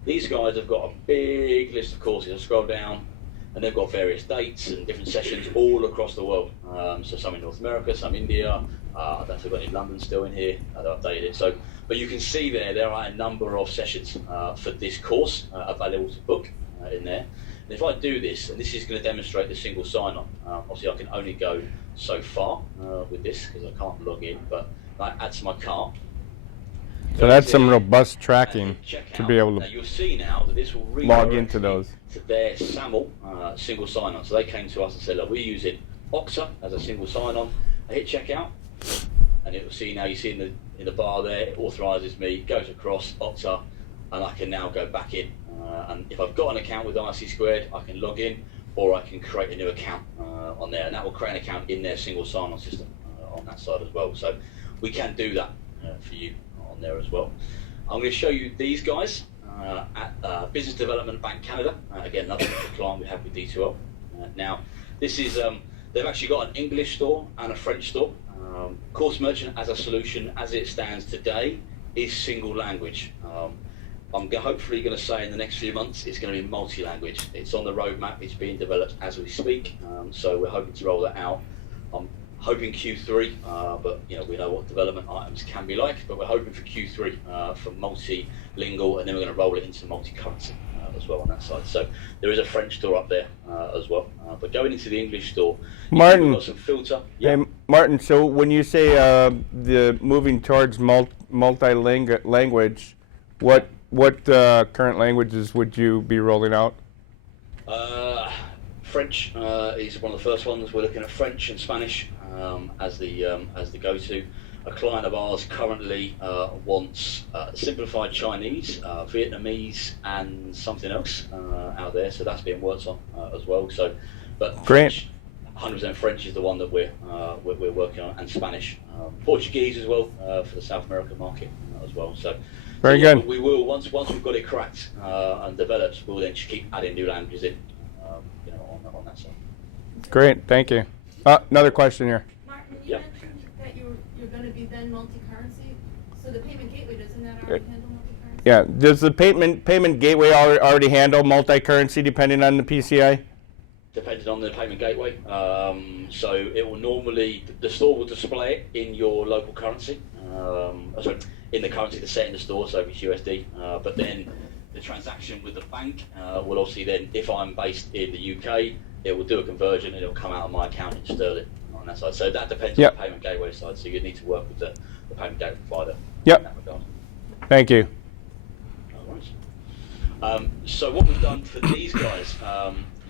guys have got a big list of courses. I scroll down, and they've got various dates and different sessions all across the world. So some in North America, some India. I don't know if they've got any London still in here. They've updated it. So, but you can see there are a number of sessions for this course available to book in there. And if I do this, and this is going to demonstrate the single sign-on. Obviously, I can only go so far with this because I can't log in. But I add to my cart. So that's some robust tracking to be able Now to you'll see now that this will log into those. to their SAML single sign-on. So they came to us and said, look, we're using Okta as a single sign-on. I hit checkout, and it will see now. You see in the bar there, it authorises me, goes across Okta, and I can now go back in. And if I've got an account with IC Squared, I can log in, or I can create a new account on there, and that will create an account in their single sign-on system on that side as well. So we can do that for you on there as well. I'm going to show you these guys at Business Development Bank Canada. Again, another client we have with D2l. Now, this is they've actually got an English store and a French store. Course Merchant as a solution, as it stands today, is single language. I'm hopefully going to say in the next few months it's going to be multi-language. It's on the roadmap. It's being developed as we speak. So we're hoping to roll that out. I'm hoping Q3, but you know we know what development items can be like. But we're hoping for Q3 for multilingual, and then we're going to roll it into multi-currency as well on that side. So there is a French store up there as well. But going into the English store, Martin, we've got some filter. Hey, Martin. So when you say the moving towards multi-language, what current languages would you be rolling out? French is one of the first ones. We're looking at French and Spanish as the go-to. A client of ours currently wants simplified Chinese, Vietnamese, and something else out there. So that's being worked on as well. So, but Great. 100% French is the one that we're working on, and Spanish, Portuguese as well for the South American market as well. So. Very yeah, good. but we will once we've got it cracked and developed, we'll then just keep adding new languages in, you know, on that side. Great. Thank you. Another question here. Martin, you mentioned that you're going to be then multi-currency. So the payment gateway, doesn't that already handle multi-currency? Yeah. Does the payment gateway already handle multi-currency depending on the PCI? Depending on the payment gateway. So it will normally, the store will display it in your local currency. Sorry, in the currency that's set in the store, so it's USD. But then the transaction with the bank will obviously then, if I'm based in the UK, it will do a conversion and it will come out of my account in sterling on that side. So that depends on the payment gateway side. So you need to work with the payment gateway provider. Yep. In that regard. Thank you. No worries. So what we've done for these guys,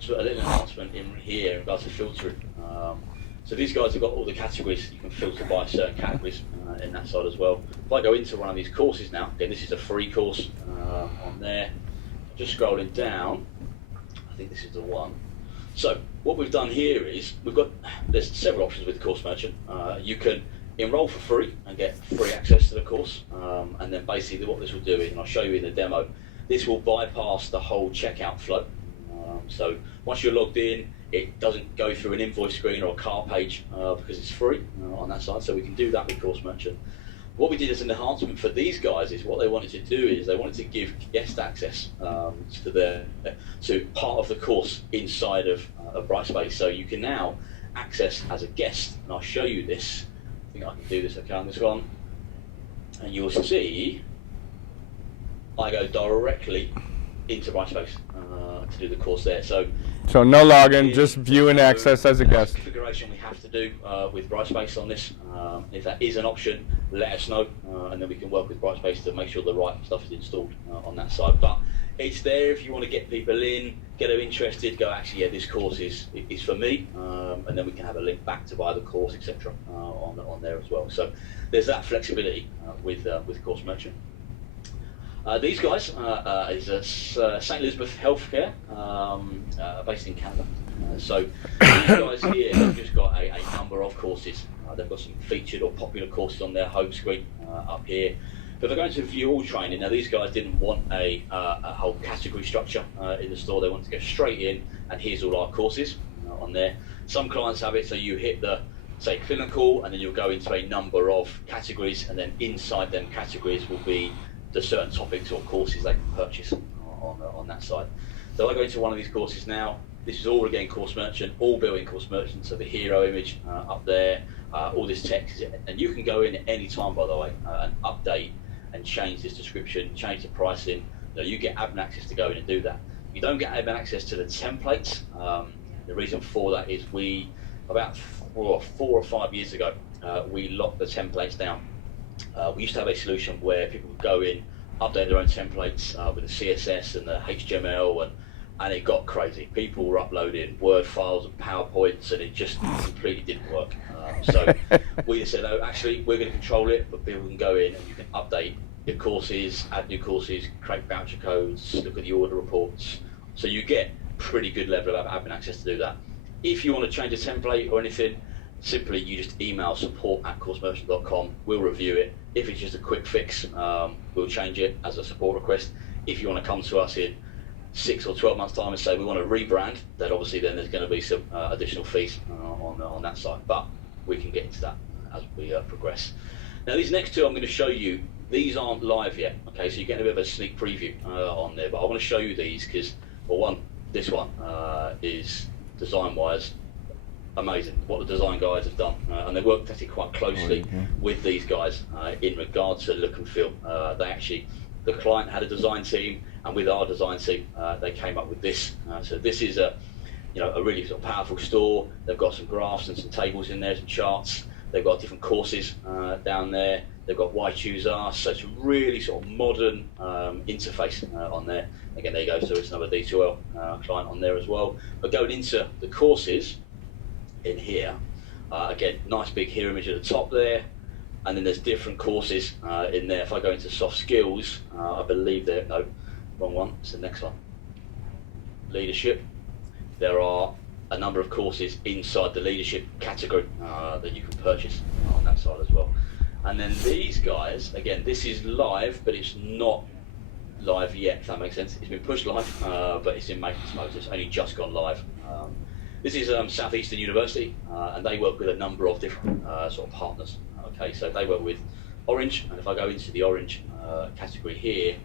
so a little enhancement in here in regards to filtering. So these guys have got all the categories. You can filter by certain categories in that side as well. If I go into one of these courses now, again, this is a free course on there. Just scrolling down, I think this is the one. So what we've done here is there's several options with the course merchant. You can enroll for free and get free access to the course, and then basically what this will do is, and I'll show you in the demo, this will bypass the whole checkout flow. So once you're logged in, it doesn't go through an invoice screen or a cart page because it's free on that side. So we can do that with Course Merchant. What we did as an enhancement for these guys is what they wanted to do is they wanted to give guest access to part of the course inside of Brightspace. So you can now access as a guest, and I'll show you this. I think I can do this. Okay, on this one, and you'll see I go directly into Brightspace to do the course there. So no login, just view and access as a guest. Configuration we have to do with Brightspace on this. If that is an option, let us know, and then we can work with Brightspace to make sure the right stuff is installed on that side. But it's there if you want to get people in, get them interested, go, actually, yeah, this course is for me, and then we can have a link back to buy the course, etc. On there as well. So there's that flexibility with Course Merchant. These guys is St. Elizabeth Healthcare, based in Canada. So these guys here have just got a number of courses. They've got some featured or popular courses on their home screen up here. But they're going to view all training. Now these guys didn't want a whole category structure in the store. They wanted to go straight in and here's all our courses on there. Some clients have it so you hit the, say, clinical, and then you'll go into a number of categories, and then inside them categories will be the certain topics or courses they can purchase on that side. So I go into one of these courses now. This is all again Course Merchant, all built in Course Merchant. So the hero image up there, all this text, and you can go in at any time, by the way, and update and change this description, change the pricing. You get admin access to go in and do that. You don't get admin access to the templates. The reason for that is about 4 or 5 years ago, we locked the templates down. We used to have a solution where people would go in, update their own templates with the CSS and the HTML, and it got crazy. People were uploading Word files and PowerPoints, and it just completely didn't work. So we said, oh, actually, we're going to control it, but people can go in and you can update your courses, add new courses, create voucher codes, look at the order reports. So you get pretty good level of admin access to do that. If you want to change a template or anything, simply you just email support@coursemerchant.com. We'll review it. If it's just a quick fix, we'll change it as a support request. If you want to come to us in 6 or 12 months' time and say we want to rebrand, then obviously then there's going to be some additional fees on that side. But we can get into that as we progress. Now these next two I'm going to show you, these aren't live yet. Okay, so you're getting a bit of a sneak preview on there. But I want to show you these because, well, this one is design-wise amazing what the design guys have done, and they worked actually quite closely with these guys in regards to look and feel. The client had a design team, and with our design team, they came up with this. So this is a really sort of powerful store. They've got some graphs and some tables in there, some charts. They've got different courses down there. They've got why choose us. So it's a really sort of modern interface on there. Again, there you go. So it's another D2l client on there as well. But going into the courses in here, again, nice big hero image at the top there. And then there's different courses in there. If I go into soft skills, I believe no, wrong one. It's the next one. Leadership. There are a number of courses inside the leadership category that you can purchase on that side as well. And then these guys, again, this is live, but it's not live yet, if that makes sense. It's been pushed live, but it's in maintenance mode. It's only just gone live. This is Southeastern University, and they work with a number of different sort of partners. Okay, so they work with Orange, and if I go into the Orange category here,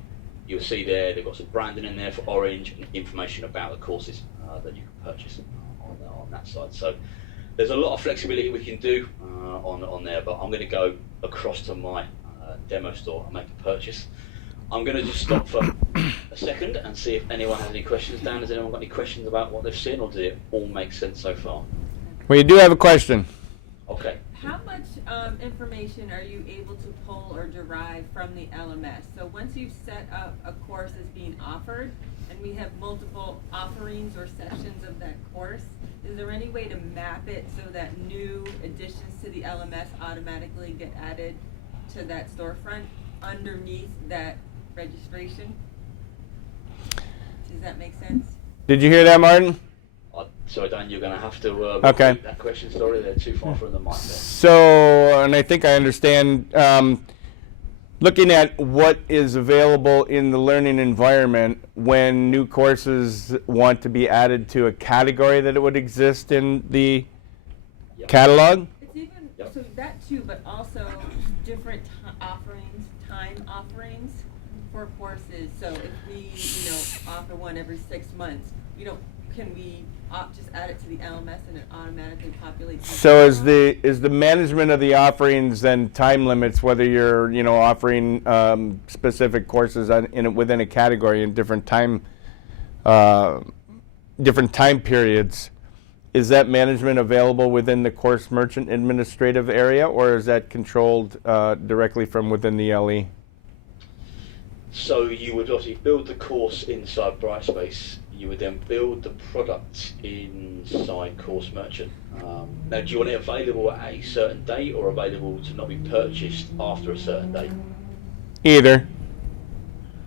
you'll see there they've got some branding in there for Orange and information about the courses that you can purchase on that side. So there's a lot of flexibility we can do on there, but I'm going to go across to my demo store and make a purchase. I'm going to just stop for a second and see if anyone has any questions. Dan, has anyone got any questions about what they've seen, or does it all make sense so far? Well, you do have a question. Okay. How much information are you able to pull or derive from the LMS? So once you've set up a course as being offered, and we have multiple offerings or sessions of that course, is there any way to map it so that new additions to the LMS automatically get added to that storefront underneath that registration? Does that make sense? Did you hear that, Martin? Sorry, Dan, you're going to have to okay. repeat that question. Sorry, they're too far from the mic there. So, and I think I understand, looking at what is available in the learning environment when new courses want to be added to a category that it would exist in the catalog? It's even, so that too, but also different time offerings for courses. So if we, offer one every 6 months, can we just add it to the LMS and it automatically populates? So is the management of the offerings and time limits, whether you're offering specific courses within a category in different time periods, is that management available within the course merchant administrative area, or is that controlled directly from within the LE? So you would obviously build the course inside Brightspace. You would then build the product inside Course Merchant. Now, do you want it available at a certain date or available to not be purchased after a certain date? Either.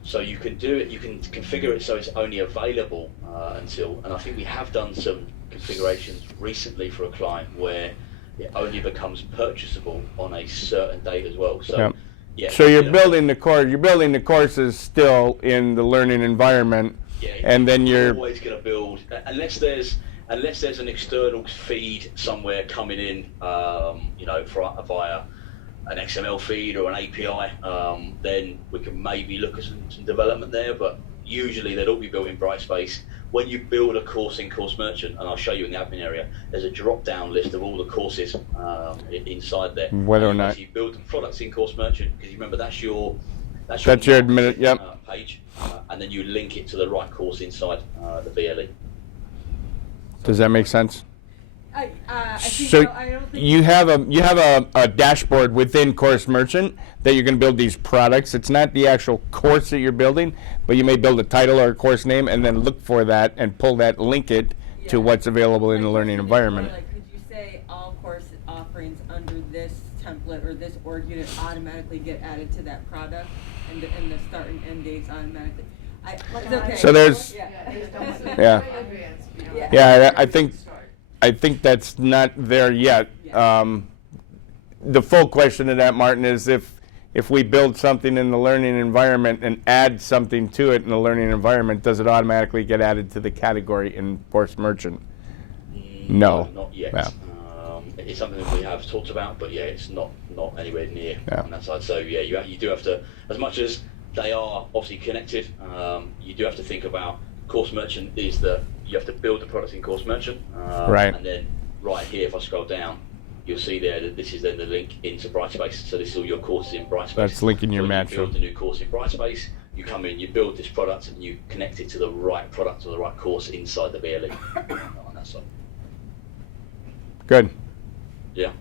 So you can do it, you can configure it so it's only available until, and I think we have done some configurations recently for a client where it only becomes purchasable on a certain date as well. So, yep. Yeah. So you're building the course. You're building the courses still in the learning environment. Yeah, and then you're always going to build, unless there's an external feed somewhere coming in, via an XML feed or an API, then we can maybe look at some development there. But usually they'll all be built in Brightspace. When you build a course in Course Merchant, and I'll show you in the admin area, there's a drop-down list of all the courses inside there. Whether or not you build the products in Course Merchant, because you remember that's your page, and then you link it to the right course inside the VLE. Does that make sense? I think so no, I don't think you have a dashboard within Course Merchant that you're going to build these products. It's not the actual course that you're building, but you may build a title or a course name and then look for that and pull that, link it to what's available in the learning environment. Could you say all course offerings under this template or this org unit automatically get added to that product, and the start and end dates automatically? It's okay. So there's I think that's not there yet. The full question to that, Martin, is if we build something in the learning environment and add something to it in the learning environment, does it automatically get added to the category in Course Merchant? No. Not yet. Yeah. It's something that we have talked about, but it's not anywhere near on that side. So you do have to, as much as they are obviously connected, you do have to think about Course Merchant you have to build the product in Course Merchant, right. And then right here, if I scroll down, you'll see there that this is then the link into Brightspace. So this is all your courses in Brightspace. That's linking your So when match. you build the new course in Brightspace, you come in, you build this product, and you connect it to the right product or the right course inside the BLE on that side. Good. Yeah.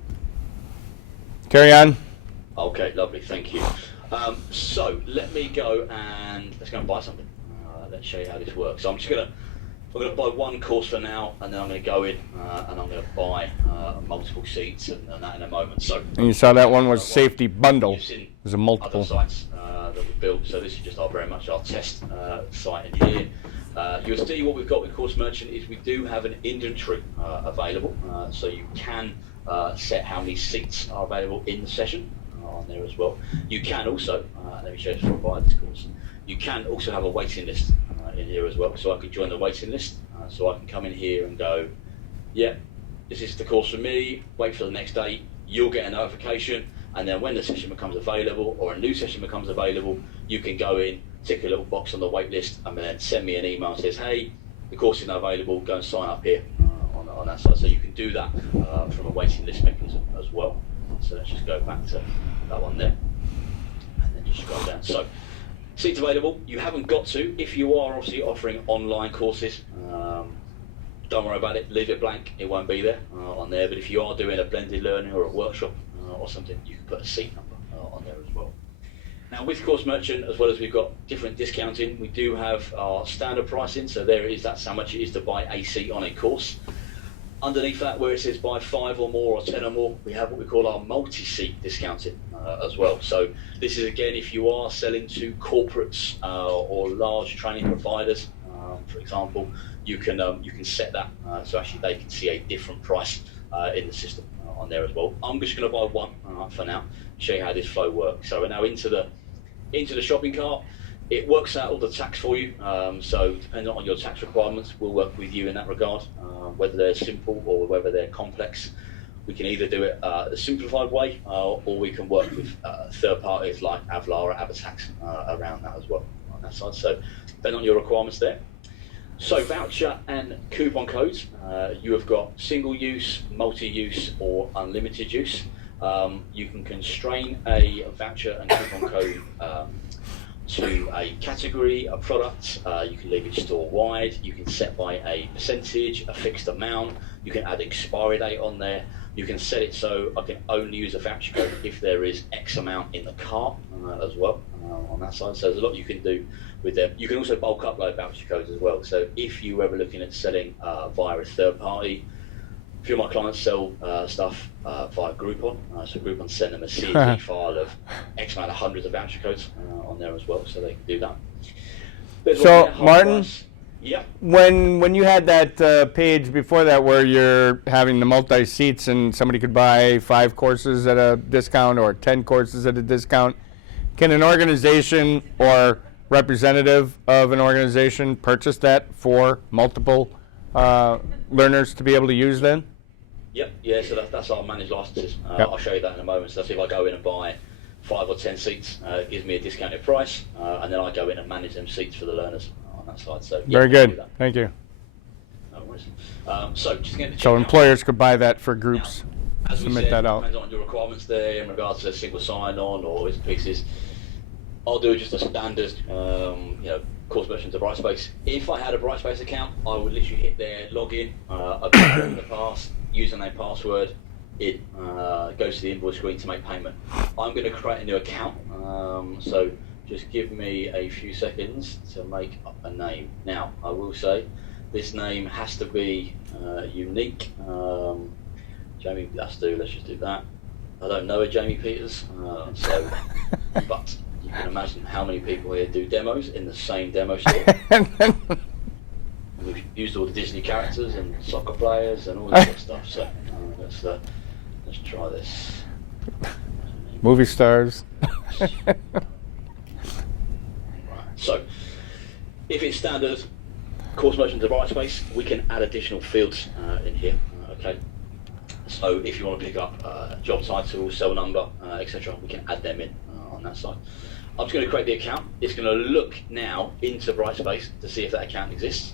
Carry on. Okay, lovely, thank you. So let me go and let's go and buy something. Let's show you how this works. So I'm gonna buy one course for now, and then I'm gonna go in and I'm gonna buy multiple seats and that in a moment. So. And you saw that one was safety bundle. You've seen It was a multiple. other sites that we've built. So this is just very much our test site in here. You'll see what we've got with Course Merchant is we do have an inventory available, so you can set how many seats are available in the session on there as well. You can also, let me show you before I buy this course, you can also have a waiting list in here as well. So I can join the waiting list, so I can come in here and go, yeah, this is the course for me, wait for the next day, you'll get a notification, and then when the session becomes available or a new session becomes available, you can go in, tick a little box on the wait list, and then send me an email that says, hey, the course is now available, go and sign up here on that side. So you can do that from a waiting list mechanism as well. So let's just go back to that one there, and then just scroll down. So seats available, you haven't got to, if you are obviously offering online courses, don't worry about it, leave it blank, it won't be there on there, but if you are doing a blended learning or a workshop or something, you can put a seat number on there as well. Now with Course Merchant, as well as we've got different discounting, we do have our standard pricing, so there it is, that's how much it is to buy a seat on a course. Underneath that, where it says buy 5 or more or 10 or more, we have what we call our multi-seat discounting as well. So this is again if you are selling to corporates or large training providers, for example, you can set that so actually they can see a different price in the system on there as well. I'm just going to buy one for now, show you how this flow works. So we're now into the shopping cart. It works out all the tax for you, so depending on your tax requirements, we'll work with you in that regard, whether they're simple or whether they're complex. We can either do it the simplified way, or we can work with third parties like Avlar or Avatax around that as well on that side. So depending on your requirements there. So voucher and coupon codes, you have got single use, multi-use or unlimited use. You can constrain a voucher and coupon code to a category, a product, you can leave it store-wide, you can set by a percentage, a fixed amount, you can add expiry date on there, you can set it so I can only use a voucher code if there is X amount in the cart as well on that side. So there's a lot you can do with them. You can also bulk upload voucher codes as well. So if you were ever looking at selling via a third party, a few of my clients sell stuff via Groupon, so Groupon send them a CSV file of X amount of hundreds of voucher codes on there as well, so they can do that. There's So Martin, yeah. when you had that page before that where you're having the multi-seats and somebody could buy 5 courses at a discount or 10 courses at a discount, can an organization or representative of an organization purchase that for multiple learners to be able to use then? Yep, yeah, so that's our managed licenses. Yep. I'll show you that in a moment. So that's if I go in and buy 5 or 10 seats, it gives me a discounted price, and then I go in and manage them seats for the learners on that side. So yeah, Very I can do good, that. thank you. No worries. So just getting the So checkout. employers could buy that for groups, Now, as we submit said, that out. depends on your requirements there in regards to single sign-on or bits and pieces. I'll do just a standard, Course Merchant to Brightspace. If I had a Brightspace account, I would literally hit their login, I've done it in the past, username, password, it goes to the invoice screen to make payment. I'm going to create a new account, so just give me a few seconds to make up a name. Now, I will say, this name has to be unique. Jamie, let's just do that. I don't know a Jamie Peters, but you can imagine how many people here do demos in the same demo store. We've used all the Disney characters and soccer players and all that sort of stuff. So let's try this. Movie stars. Right. So if it's standard Course Merchant to Brightspace, we can add additional fields in here. Okay. So if you want to pick up job title, cell number, etc., we can add them in on that side. I'm just going to create the account. It's going to look now into Brightspace to see if that account exists.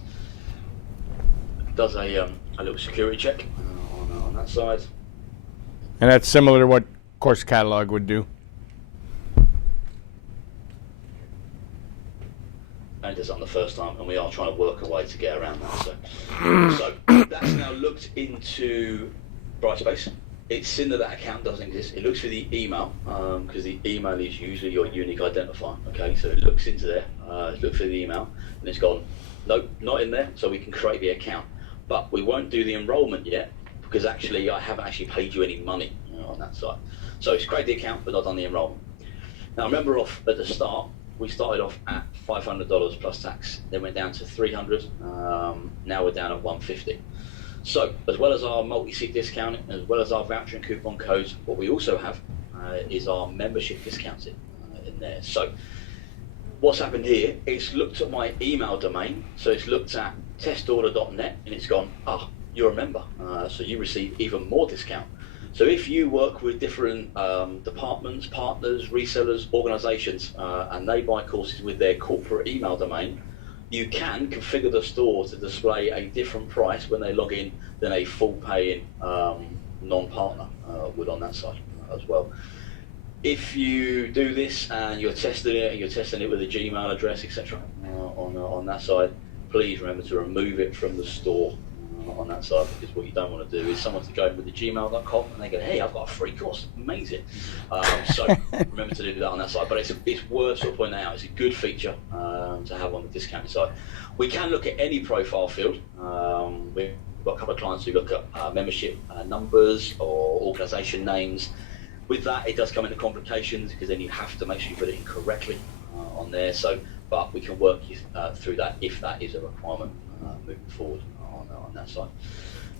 It does a little security check that side. And that's similar to what course catalog would do. And it does it on the first time, and we are trying to work a way to get around that. So that's now looked into Brightspace. It's seen that that account doesn't exist. It looks for the email, because the email is usually your unique identifier. Okay, so it looks into there, look for the email, and it's gone, nope, not in there, so we can create the account. But we won't do the enrollment yet, because actually I haven't actually paid you any money on that side. So it's created the account, but not done the enrollment. Now remember off at the start, we started off at $500 plus tax, then went down to $300, now we're down at $150. So, as well as our multi-seat discounting, as well as our voucher and coupon codes, what we also have is our membership discounting in there. So, what's happened here, it's looked at my email domain, so it's looked at testorder.net, and it's gone, you're a member, so you receive even more discount. So if you work with different departments, partners, resellers, organizations, and they buy courses with their corporate email domain, you can configure the store to display a different price when they log in than a full-paying non-partner would on that side as well. If you do this and you're testing it, and you're testing it with a Gmail address, etc., on that side, please remember to remove it from the store on that side, because what you don't want to do is someone to go in with the gmail.com and they go, hey, I've got a free course, amazing. So remember to do that on that side. But it's worth sort of pointing out, it's a good feature to have on the discounted side. We can look at any profile field. We've got a couple of clients who look at membership numbers or organisation names. With that, it does come into complications, because then you have to make sure you put it in correctly on there. So, but we can work you through that if that is a requirement moving forward on that side.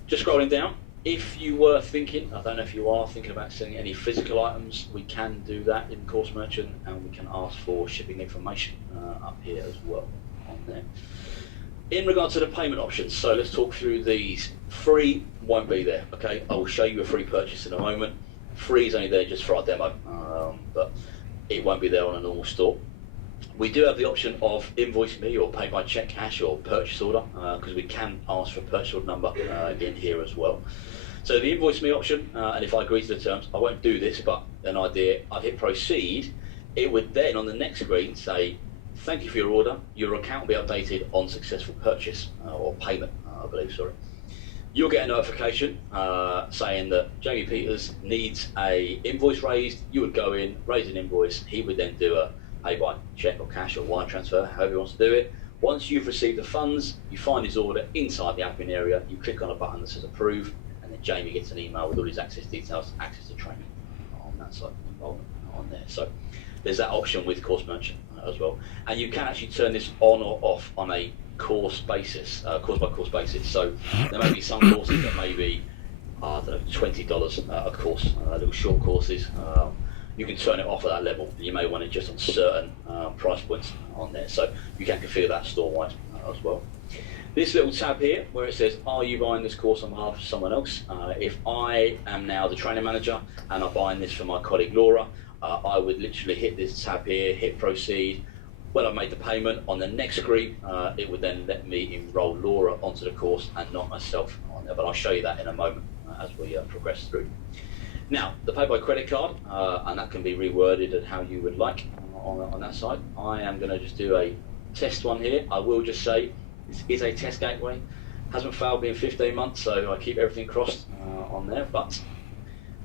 Just scrolling down, if you were thinking, I don't know if you are thinking about selling any physical items, we can do that in Course Merchant, and we can ask for shipping information up here as well on there. In regard to the payment options, so let's talk through these. Free won't be there, okay? I will show you a free purchase in a moment. Free is only there just for our demo, but it won't be there on a normal store. We do have the option of invoice me or pay by check, cash, or purchase order, because we can ask for a purchase order number in here as well. So the invoice me option, and if I agree to the terms, I won't do this, but an idea, I'd hit proceed. It would then on the next screen say, thank you for your order. Your account will be updated on successful purchase or payment, I believe, sorry. You'll get a notification saying that Jamie Peters needs a invoice raised. You would go in, raise an invoice. He would then do a pay by check or cash or wire transfer, however he wants to do it. Once you've received the funds, you find his order inside the admin area, you click on a button that says approve, and then Jamie gets an email with all his access details, access to training on that side, on there. So there's that option with Course Merchant as well. And you can actually turn this on or off on a course basis, course by course basis. So there may be some courses that may be, I don't know, $20 a course, little short courses. You can turn it off at that level. You may want it just on certain price points on there. So you can configure that store-wise as well. This little tab here where it says, are you buying this course on behalf of someone else? If I am now the training manager and I'm buying this for my colleague Laura, I would literally hit this tab here, hit proceed. When I've made the payment on the next screen, it would then let me enroll Laura onto the course and not myself on there. But I'll show you that in a moment as we progress through. Now, the pay by credit card, and that can be reworded at how you would like on that side. I am going to just do a test one here. I will just say this is a test gateway. Hasn't failed me in 15 months, so I keep everything crossed on there. But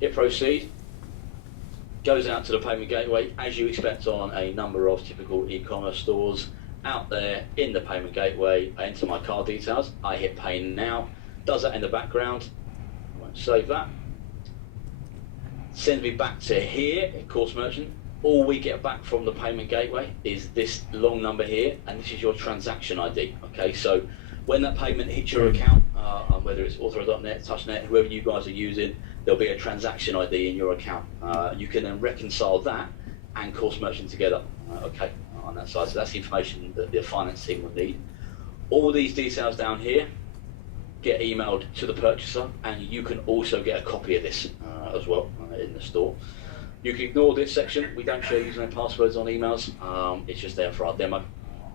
hit proceed. Goes out to the payment gateway, as you expect on a number of typical e-commerce stores. Out there in the payment gateway, I enter my card details. I hit pay now. Does that in the background. I won't save that. Send me back to here at Course Merchant. All we get back from the payment gateway is this long number here, and this is your transaction ID. Okay, so when that payment hits your account, whether it's Author.net, TouchNet, whoever you guys are using, there'll be a transaction ID in your account. You can then reconcile that and Course Merchant together. Okay, on that side. So that's the information that the finance team will need. All these details down here get emailed to the purchaser, and you can also get a copy of this as well in the store. You can ignore this section. We don't share username and passwords on emails. It's just there for our demo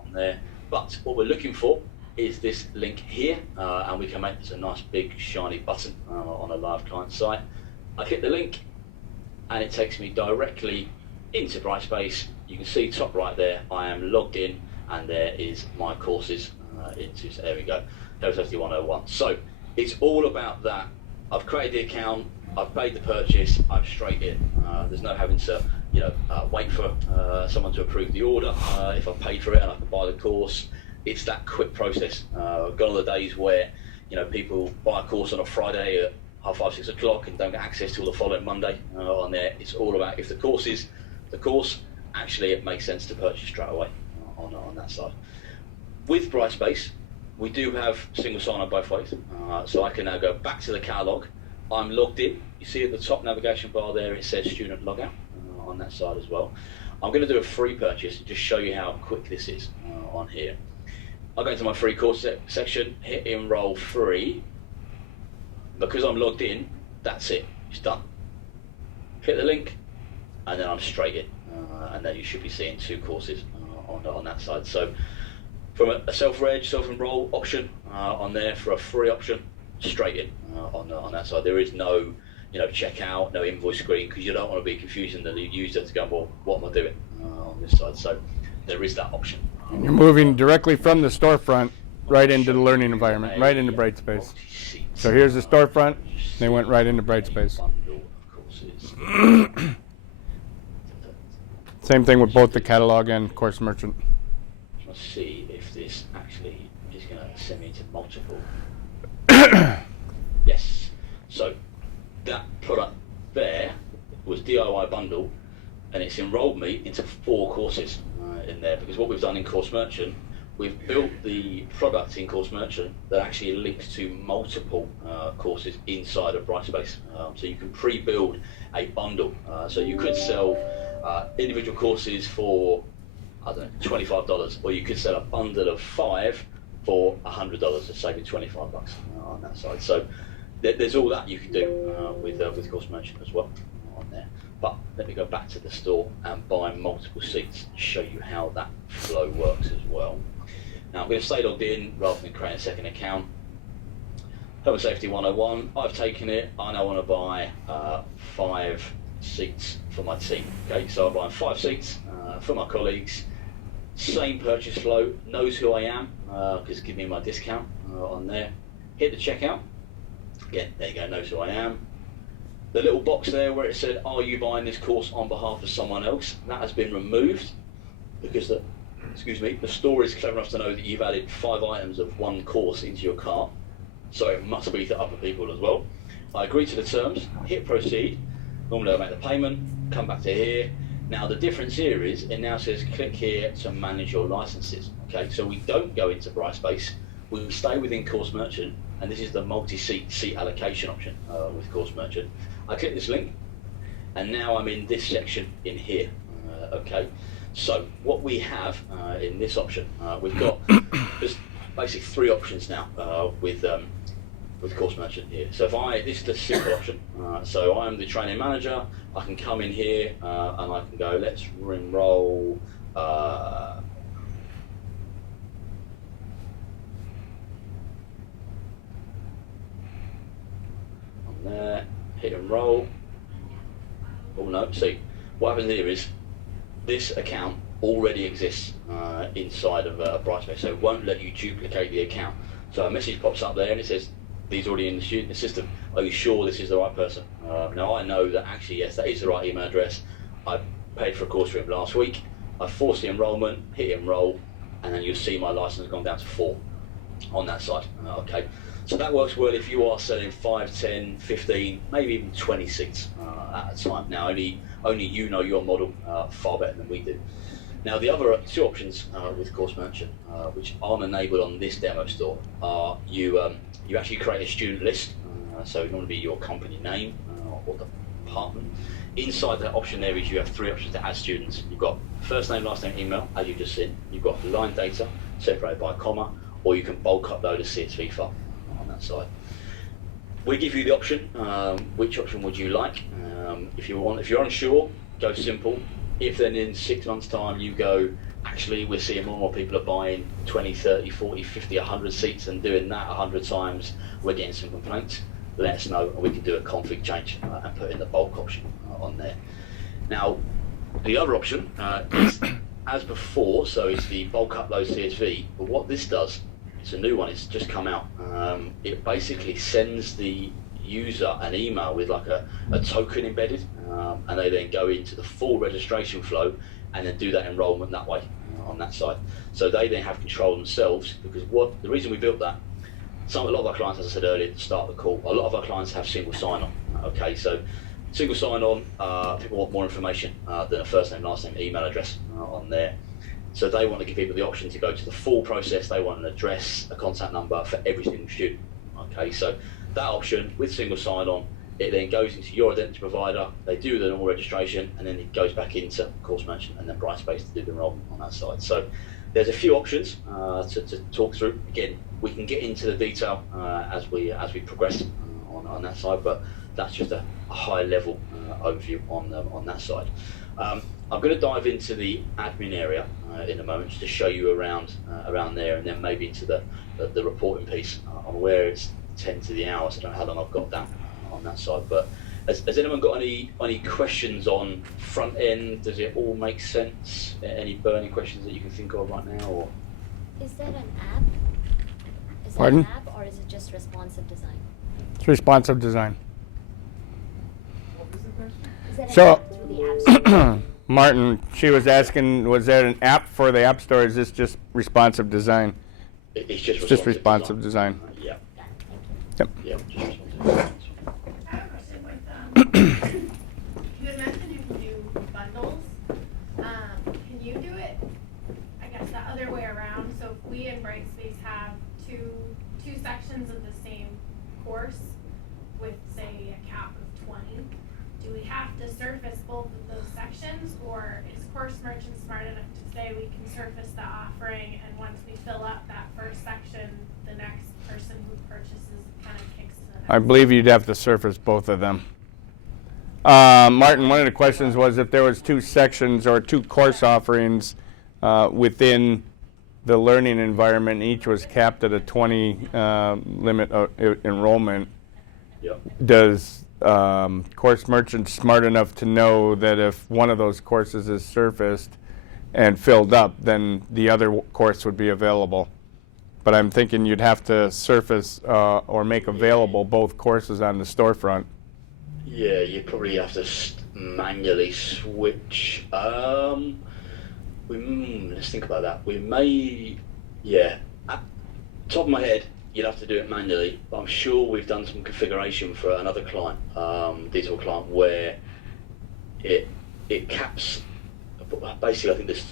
on there. But what we're looking for is this link here, and we can make this a nice big shiny button on a live client site. I click the link, and it takes me directly into Brightspace. You can see top right there, I am logged in, and there is my courses there we go, Health Safety 101. So it's all about that. I've created the account, I've paid the purchase, I'm straight in. There's no having to wait for someone to approve the order. If I've paid for it and I can buy the course, it's that quick process. Gone are the days where people buy a course on a Friday at 5:30, 6 o'clock and don't get access till the following Monday on there. It's all about, if the course is the course, actually it makes sense to purchase straight away on that side. With Brightspace, we do have single sign-on both ways. So I can now go back to the catalog. I'm logged in. You see at the top navigation bar there, it says student logout on that side as well. I'm going to do a free purchase to just show you how quick this is on here. I'll go into my free course section, hit Enroll free. Because I'm logged in, that's it. It's done. Hit the link, and then I'm straight in. And then you should be seeing 2 courses on that side. So from a self-reg, self-enroll option on there, for a free option, straight in on that side. There is no checkout, no invoice screen, because you don't want to be confusing the user to go, well, what am I doing on this side? So there is that option. You're moving directly from the storefront right into the learning environment, right into Brightspace. So here's the storefront. They went right into Brightspace. Same thing with both the catalog and course merchant. Let's see if this actually is going to send me into multiple. Yes. So that product there was DIY bundle, and it's enrolled me into 4 courses in there, because what we've done in Course Merchant, we've built the product in Course Merchant that actually links to multiple courses inside of Brightspace. So you can pre-build a bundle. So you could sell individual courses for, I don't know, $25, or you could sell a bundle of 5 for $100, to save you $25 on that side. So there's all that you can do with Course Merchant as well on there. But let me go back to the store and buy multiple seats and show you how that flow works as well. Now I'm going to stay logged in rather than create a second account. Health and Safety 101, I've taken it. I now want to buy 5 seats for my team. Okay, so I'm buying 5 seats for my colleagues. Same purchase flow, knows who I am, because give me my discount on there. Hit the checkout. Again, there you go, knows who I am. The little box there where it said, are you buying this course on behalf of someone else? That has been removed because the store is clever enough to know that you've added 5 items of 1 course into your cart. So it must be to other people as well. I agree to the terms, hit proceed. Normally I'll make the payment, come back to here. Now the difference here is, it now says click here to manage your licenses. Okay, so we don't go into Brightspace, we stay within Course Merchant, and this is the multi-seat allocation option with Course Merchant. I click this link, and now I'm in this section in here. Okay, so what we have in this option, we've got just basically 3 options now with Course Merchant here. So this is the simple option. So I'm the training manager. I can come in here and I can go, let's enroll. On there, hit enroll. Oh no, see, what happens here is this account already exists inside of Brightspace, so it won't let you duplicate the account. So a message pops up there and it says, these already in the system. Are you sure this is the right person? Now I know that actually, yes, that is the right email address. I paid for a course for him last week. I forced the enrollment, hit enroll, and then you'll see my license has gone down to 4 on that side. Okay, so that works well if you are selling 5, 10, 15, maybe even 20 seats at a time. Now only you know your model far better than we do. Now the other 2 options with Course Merchant, which aren't enabled on this demo store, are you actually create a student list, so it normally be your company name or department. Inside that option there is you have 3 options to add students. You've got first name, last name, email, as you've just seen. You've got line data separated by a comma, or you can bulk upload a CSV file on that side. We give you the option. Which option would you like? If you're unsure, go simple. If then in 6 months' time you go, actually we're seeing more and more people are buying 20, 30, 40, 50, 100 seats and doing that 100 times, we're getting some complaints. Let us know and we can do a config change and put in the bulk option on there. Now, the other option is as before, so it's the bulk upload CSV, but what this does, it's a new one, it's just come out. It basically sends the user an email with like a token embedded, and they then go into the full registration flow and then do that enrollment that way on that side. So they then have control themselves, because the reason we built that, a lot of our clients, as I said earlier at the start of the call, a lot of our clients have single sign-on. Okay, so single sign-on, people want more information than a first name, last name, email address on there. So they want to give people the option to go to the full process. They want an address, a contact number for every single student. Okay, so that option with single sign-on, it then goes into your identity provider, they do the normal registration, and then it goes back into Course Merchant and then Brightspace to do the enrollment on that side. So there's a few options to talk through. Again, we can get into the detail as we progress on that side, but that's just a high level overview on that side. I'm going to dive into the admin area in a moment just to show you around there, and then maybe into the reporting piece on where it's 10 to the hour. So I don't know how long I've got that on that side, but has anyone got any questions on front end? Does it all make sense? Any burning questions that you can think of right now? Or Is that an app? Is Pardon? that an app or is it just responsive design? It's responsive design. What was the question? Is that an So- app through the app store? Martin, she was asking, was there an app for the App Store? Is this just responsive design? it's just It's just responsive design. Yeah. Got it, thank you. Yep. Yeah. Just responsive. I have a question with, you had mentioned you can do bundles. Can you do it, I guess, the other way around? So if we in Brightspace have two sections of the same course with, say, a cap of 20, do we have to surface both of those sections, or is Course Merchant smart enough to say we can surface the offering, and once we fill up that first section, the next person who purchases kind of kicks to the next? I believe you'd have to surface both of them. Martin, one of the questions was if there was two sections or two course offerings within the learning environment, each was capped at a 20 limit enrollment. Yep. Does Course Merchant smart enough to know that if one of those courses is surfaced and filled up, then the other course would be available? But I'm thinking you'd have to surface or make available both courses on the storefront. Yeah, you probably have to manually switch. Let's think about that. We may, top of my head, you'd have to do it manually, but I'm sure we've done some configuration for another client, D2l client, where it caps. Basically, I think there's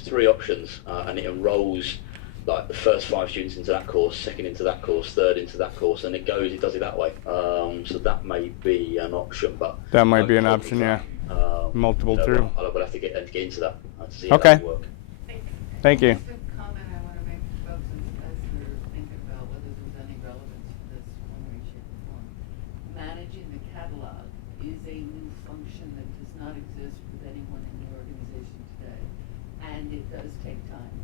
three options, and it enrolls like the first 5 students into that course, second into that course, third into that course, and it does it that way. So that may be an option, but That might be an option, yeah. Multiple through. I'll have to get into that to see Okay. how that will work. Thank you. Just a comment I want to make, folks, as you're thinking about whether there's any relevance to this one way, shape, or form. Managing the catalog is a new function that does not exist with anyone in the organization today, and it does take time.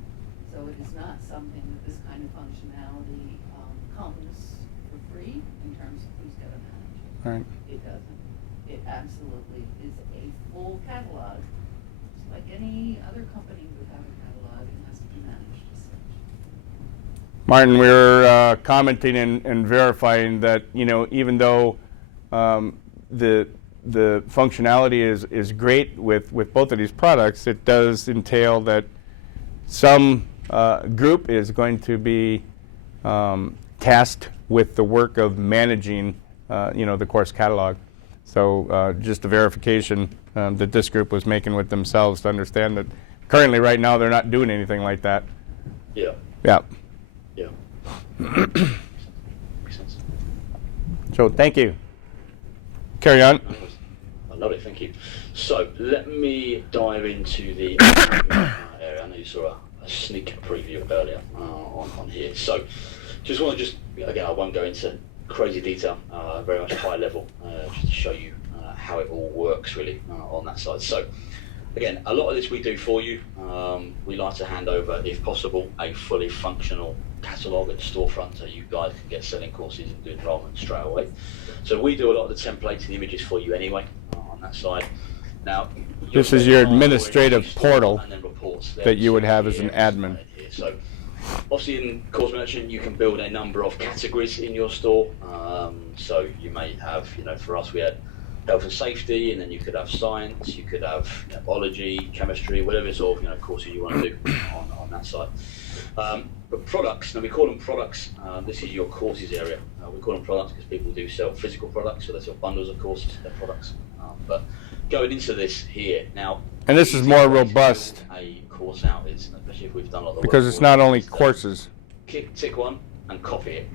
So it is not something that this kind of functionality comes for free in terms of who's going to manage it. Right. It doesn't. It absolutely is a full catalog. Just like any other company would have a catalog, it has to be managed as such. Martin, we were commenting and verifying that, even though the functionality is great with both of these products, it does entail that some group is going to be tasked with the work of managing, the course catalog. So just a verification that this group was making with themselves to understand that currently, right now, they're not doing anything like that. Yeah. Yeah. Yeah. Makes sense. So thank you. Carry on. I love it, thank you. So let me dive into the area. I know you saw a sneak preview earlier on here. So just want to again, I won't go into crazy detail, very much high level, just to show you how it all works really on that side. So again, a lot of this we do for you. We like to hand over, if possible, a fully functional catalogue at Storefront so you guys can get selling courses and do enrollment straight away. So we do a lot of the templates and images for you anyway on that side. Now, This is your administrative portal and then reports that you would have as an admin. So obviously in Course Merchant you can build a number of categories in your store. So you may have, for us we had health and safety, and then you could have science, you could have biology, chemistry, whatever sort of courses you want to do on that side. But products, now we call them products. This is your courses area. We call them products because people do sell physical products, so they sell bundles of courses, they're products. But going into this here now, And this is more robust a course out is, especially if we've done a lot of because work it's for not it, only is to courses. tick one and copy it.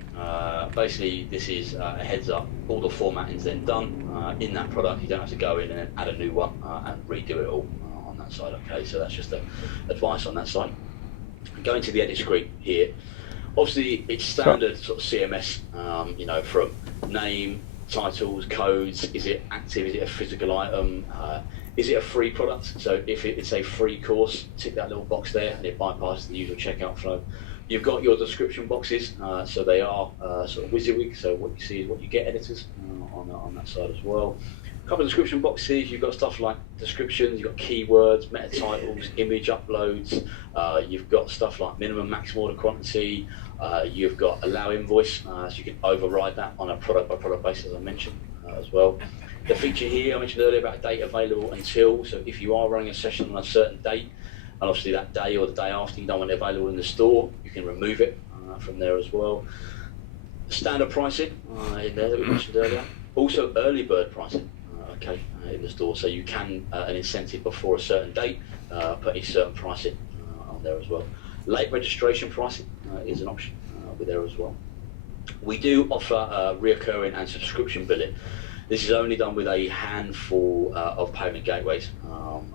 Basically, this is a heads up. All the formatting's then done in that product. You don't have to go in and then add a new one and redo it all on that side. Okay, so that's just advice on that side. Going to the edit screen here. Obviously, it's standard sort of CMS. From name, titles, codes. Is it active? Is it a physical item? Is it a free product? So if it's a free course, tick that little box there, and it bypasses the usual checkout flow. You've got your description boxes, so they are sort of WYSIWYG, so what you see is what you get, editors, on that side as well. A couple of description boxes, you've got stuff like descriptions, you've got keywords, meta titles, image uploads, you've got stuff like minimum, maximum order quantity, you've got allow invoice, so you can override that on a product by product basis, as I mentioned as well. The feature here I mentioned earlier about date available until, so if you are running a session on a certain date, and obviously that day or the day after you don't want it available in the store, you can remove it from there as well. Standard pricing in there that we mentioned earlier. Also early bird pricing, in the store, so you can an incentive before a certain date, put a certain pricing on there as well. Late registration pricing is an option with there as well. We do offer reoccurring and subscription billing. This is only done with a handful of payment gateways.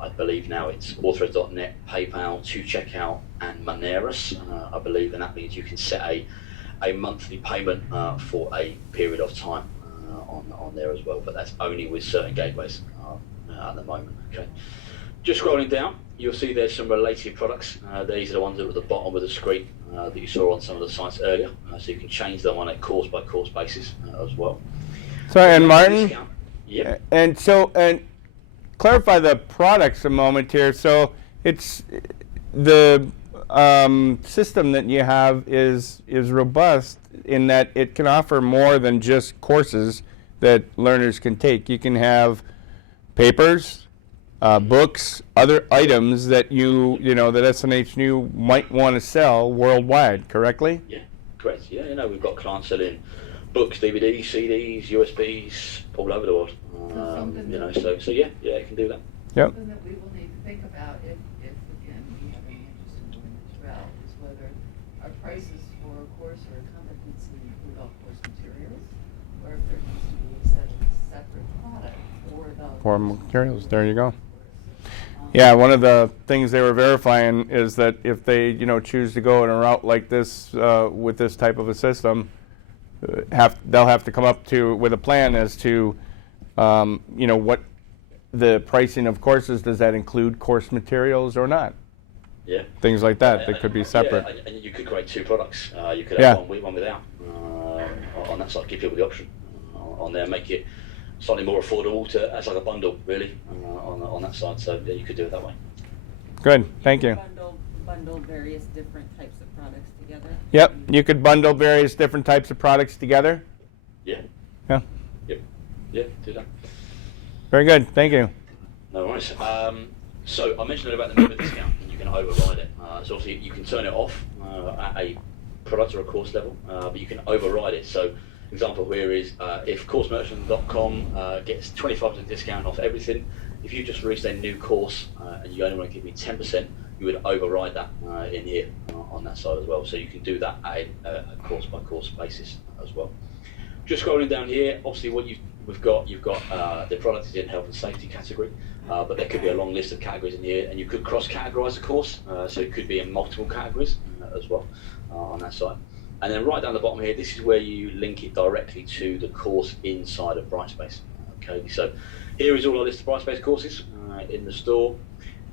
I believe now it's Authorize.net, PayPal, 2Checkout, and Moneris, I believe, and that means you can set a monthly payment for a period of time on there as well, but that's only with certain gateways at the moment. Okay. Just scrolling down, you'll see there's some related products. These are the ones that are at the bottom of the screen that you saw on some of the sites earlier, so you can change them on a course by course basis as well. Sorry, and Martin, Yep. and clarify the products a moment here. So it's the system that you have is robust in that it can offer more than just courses that learners can take. You can have papers, books, other items that that S&HU might want to sell worldwide. Correctly? Yeah, correct. Yeah, we've got clients selling books, DVDs, CDs, USBs, all over the world. So yeah, it can do that. Yep. Something that we will need to think about if again, we have any interest in doing this route is whether our prices for a course or a competency include all course materials, or if there needs to be a separate product for the Materials. There you go. Yeah, one of the things they were verifying is that if they, choose to go in a route like this with this type of a system, they'll have to come up with a plan as to, what the pricing of courses. Does that include course materials or not? Yeah. Things like that that could be separate. Yeah, and you could create two products. You could have one with, one without. On that side, give people the option on there, make it slightly more affordable as like a bundle, really, on that side. So yeah, you could do it that way. Good, thank you. Bundle various different types of products together. Yep, you could bundle various different types of products together. Yeah. Yeah. Yep. Yeah, do that. Very good, thank you. No worries. So I mentioned about the member discount, and you can override it. So obviously you can turn it off at a product or a course level, but you can override it. So example here is if coursemerchant.com gets 25% discount off everything, if you just released a new course and you only want to give me 10%, you would override that in here on that side as well. So you can do that at a course by course basis as well. Just scrolling down here, obviously what you've got the product is in health and safety category, but there could be a long list of categories in here, and you could cross-categorize a course, so it could be in multiple categories as well on that side. And then right down the bottom here, this is where you link it directly to the course inside of Brightspace. Okay, so here is all our list of Brightspace courses in the store.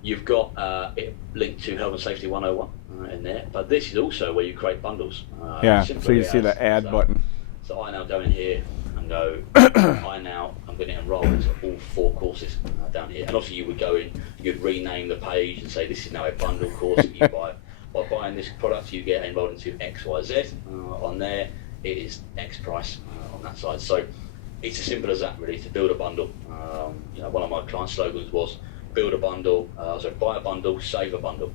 You've got it linked to Health and Safety 101 in there, but this is also where you create bundles. Yeah, so simply you see the add button. So I now go in here and go, I'm going to enroll into all 4 courses down here. And obviously you would go in, you'd rename the page and say this is now a bundle course that you buy. By buying this product, you get enrolled into X, Y, Z. On there, it is X price on that side. So it's as simple as that, really, to build a bundle. One of my client slogans was build a bundle, buy a bundle, save a bundle.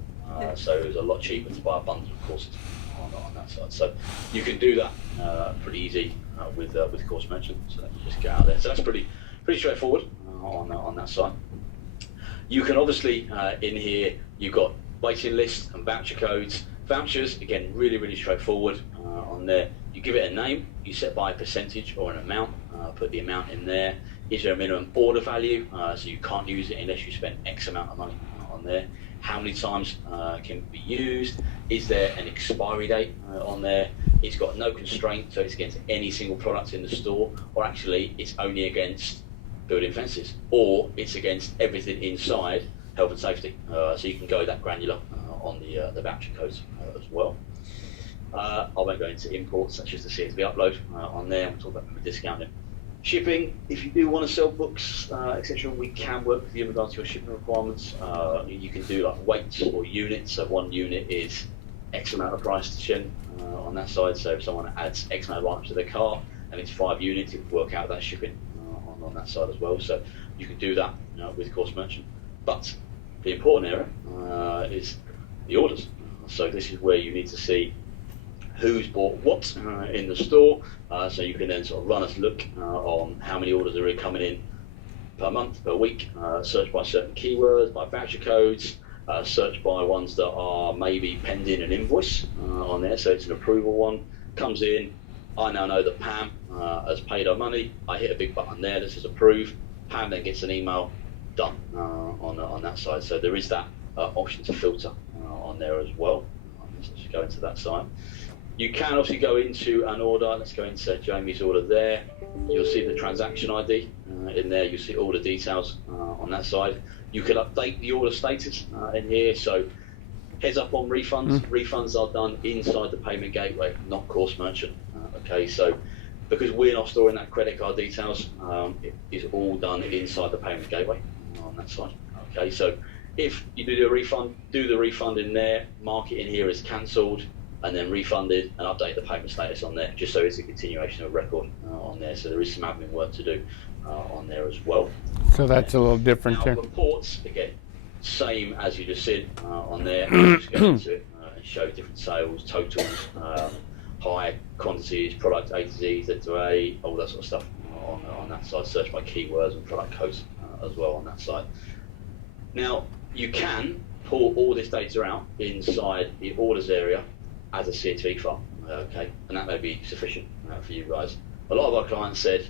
So it was a lot cheaper to buy a bundle of courses on that side. So you can do that pretty easy with Course Merchant. So let me just get out there. So that's pretty straightforward on that side. You can obviously in here you've got waiting lists and voucher codes. Vouchers, again, really straightforward on there. You give it a name, you set by a percentage or an amount, put the amount in there. Is there a minimum order value? So you can't use it unless you spend X amount of money on there. How many times can it be used? Is there an expiry date on there? It's got no constraint, so it's against any single product in the store, or actually it's only against building fences, or it's against everything inside health and safety. So you can go that granular on the voucher codes as well. I won't go into imports, that's just the CSV upload on there. We'll talk about discounting. Shipping, if you do want to sell books, etc., we can work with you in regards to your shipping requirements. You can do like weights or units. So 1 unit is X amount of price to ship on that side. So if someone adds X amount of items to their cart and it's 5 units, it will work out that shipping on that side as well. So you can do that with Course Merchant. But the important area is the orders. So this is where you need to see who's bought what in the store, so you can then sort of run a look on how many orders are coming in per month, per week, search by certain keywords, by voucher codes, search by ones that are maybe pending an invoice on there, so it's an approval one, comes in, I now know that Pam has paid her money, I hit a big button there that says approve, Pam then gets an email, done on that side, so there is that option to filter on there as well. Let's just go into that side. You can obviously go into an order. Let's go into Jamie's order there. You'll see the transaction ID in there. You'll see all the details on that side. You can update the order status in here. So heads up on refunds. Refunds are done inside the payment gateway, not Course Merchant. Okay, so because we're not storing that credit card details, it is all done inside the payment gateway on that side. Okay, so if you do a refund, do the refund in there, mark it in here as cancelled, and then refunded, and update the payment status on there, just so it's a continuation of record on there. So there is some admin work to do on there as well. So that's a little different now, here. Reports, again, same as you just said on there. Just go into it and show different sales, totals, high quantities, product A to Z, Z to A, all that sort of stuff on that side. Search by keywords and product codes as well on that side. Now, you can pull all this data out inside the orders area as a CSV file, okay, and that may be sufficient for you guys. A lot of our clients said,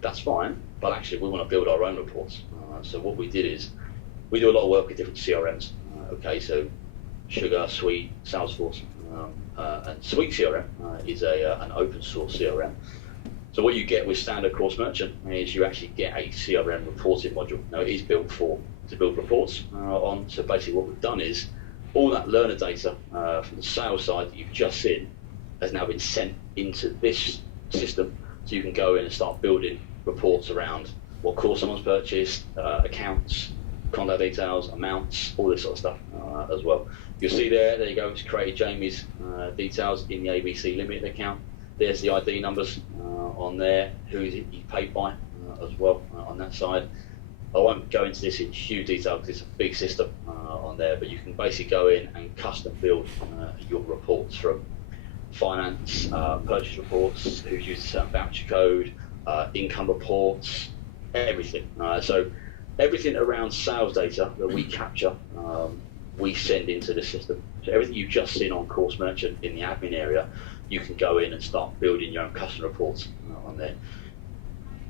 that's fine, but actually we want to build our own reports. So what we did is, we do a lot of work with different CRMs, okay, so Sugar, Sweet, Salesforce, and Sweet CRM is an open source CRM. So what you get with standard Course Merchant is you actually get a CRM reporting module. Now it is built to build reports on, so basically what we've done is, all that learner data from the sales side that you've just seen has now been sent into this system, so you can go in and start building reports around what course someone's purchased, accounts, contact details, amounts, all this sort of stuff as well. You'll see there you go, it's created Jamie's details in the ABC Limited account. There's the ID numbers on there, who is it you paid by as well on that side. I won't go into this in huge detail because it's a big system on there, but you can basically go in and custom build your reports from finance, purchase reports, who's used a certain voucher code, income reports, everything. So everything around sales data that we capture, we send into the system. So everything you've just seen on Course Merchant in the admin area, you can go in and start building your own custom reports on there.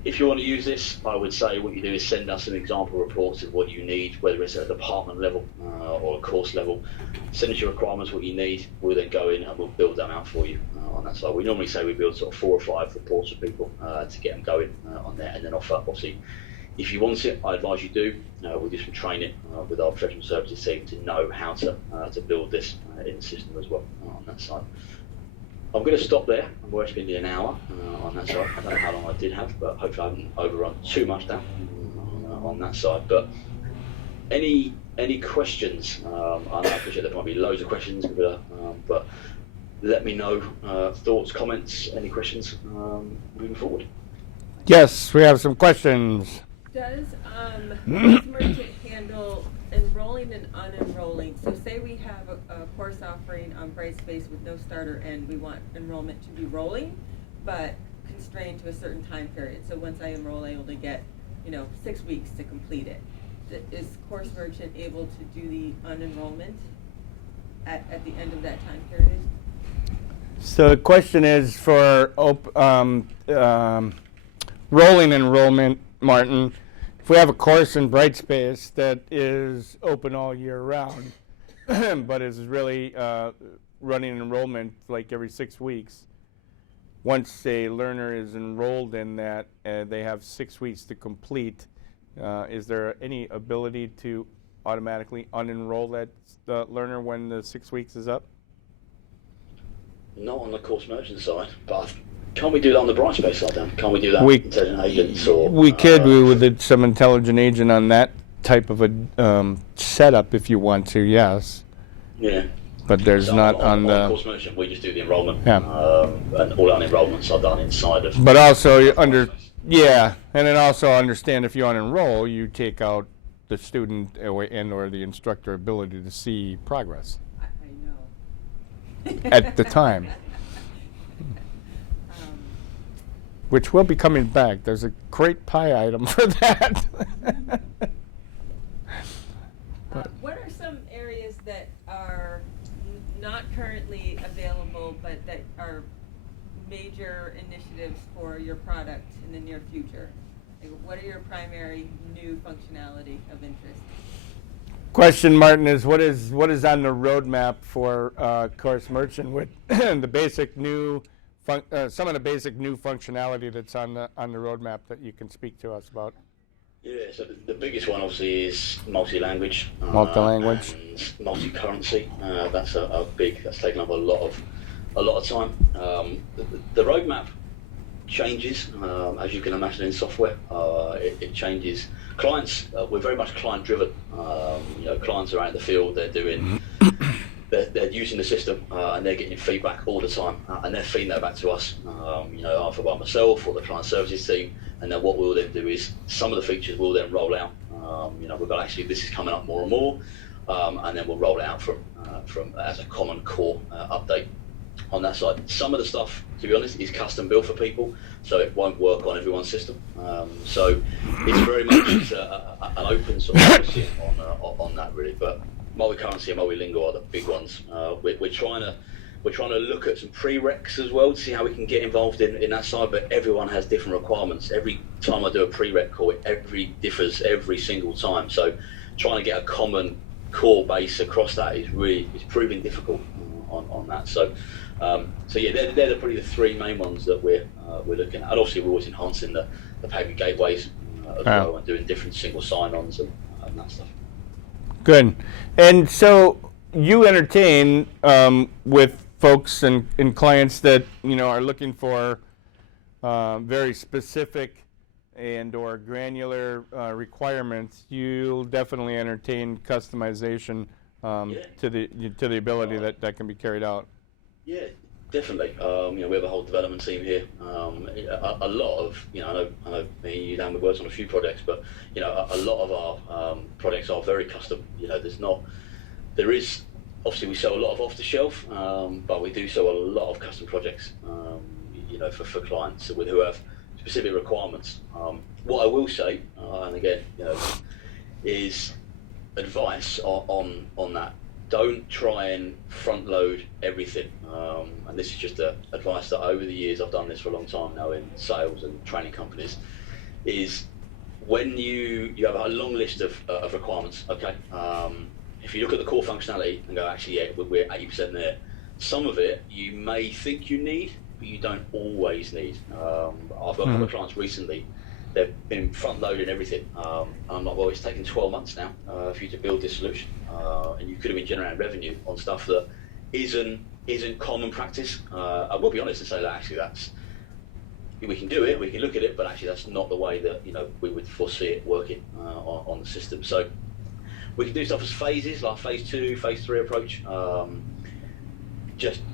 If you want to use this, I would say what you do is send us some example reports of what you need, whether it's at a department level or a course level. Send us your requirements, what you need. We'll then go in and we'll build them out for you on that side. We normally say we build sort of 4 or 5 reports for people to get them going on there, and then offer obviously If you want it, I advise you do. We'll do some training with our professional services team to know how to build this in the system as well on that side. I'm going to stop there. We're spending an hour on that side. I don't know how long I did have, but hopefully I haven't overrun too much down on that side. But any questions? I appreciate there might be loads of questions, but let me know thoughts, comments, any questions moving forward. Yes, we have some questions. Does merchant handle enrolling and unenrolling? So say we have a course offering on Brightspace with no start or end. We want enrollment to be rolling, but constrained to a certain time period. So once I enroll, I only get 6 weeks to complete it. Is Course Merchant able to do the unenrollment at the end of that time period? So the question is for rolling enrollment, Martin. If we have a course in Brightspace that is open all year round, but is really running enrollment like every 6 weeks, once a learner is enrolled in that, they have 6 weeks to complete. Is there any ability to automatically unenroll that learner when the 6 weeks is up? Not on the Course Merchant side, but can't we do that on the Brightspace side then? Can't we do that with intelligent agents? We could with some intelligent agent on that type of a setup if you want to, yes. Yeah. But there's So not on the... Course Merchant, we just do the enrollment. Yeah. And all our enrollments are done inside of... But also, and then also understand if you unenroll, you take out the student or the instructor ability to see progress I know. at the time. Which will be coming back. There's a great pie item for that. What are some areas that are not currently available, but that are major initiatives for your product in the near future? Like, what are your primary new functionality of interest? Question, Martin, is what is on the roadmap for Course Merchant with the basic new some of the basic new functionality that's on the roadmap that you can speak to us about? Yeah, so the biggest one obviously is multi-language. Multi-language. And multi-currency. That's that's taken up a lot of time. The roadmap changes, as you can imagine in software. It changes. Clients, we're very much client-driven. Clients are out in the field. They're doing. They're using the system and they're getting feedback all the time, and they're feeding that back to us, either by myself or the client services team. And then what we'll then do is some of the features will then roll out. We've got actually this is coming up more and more, and then we'll roll it out from as a common core update on that side. Some of the stuff, to be honest, is custom built for people, so it won't work on everyone's system. So it's very much an open sort of policy on that really, but. Multi-currency and multilingual are the big ones. We're trying to look at some prereqs as well to see how we can get involved in that side. But everyone has different requirements. Every time I do a prereq call, it differs every single time. So trying to get a common core base across that is proving difficult on that. So yeah, they're probably the three main ones that we're looking at. And obviously we're always enhancing the payment gateways as well and doing different single sign-ons and that stuff. Good. And so you entertain with folks and clients that are looking for very specific and or granular requirements. You'll definitely entertain customization to the ability that can be carried out. Yeah, definitely. We have a whole development team here. A lot of, I know me and you, Dan, we've worked on a few projects, but a lot of our projects are very custom. There is obviously we sell a lot of off the shelf, but we do sell a lot of custom projects. For clients who have specific requirements. What I will say, and again, is advice on that. Don't try and front load everything. And this is just advice that over the years, I've done this for a long time now in sales and training companies, is when you have a long list of requirements, okay? If you look at the core functionality and go, actually, yeah, we're 80% there. Some of it you may think you need, but you don't always need. I've got a couple of clients recently they've been front loading everything. I'm like, well, it's taken 12 months now for you to build this solution, and you could have been generating revenue on stuff that isn't common practice. I will be honest and say that actually we can do it, we can look at it, but actually that's not the way that we would foresee it working on the system. So we can do stuff as phases, like phase 2, phase 3 approach.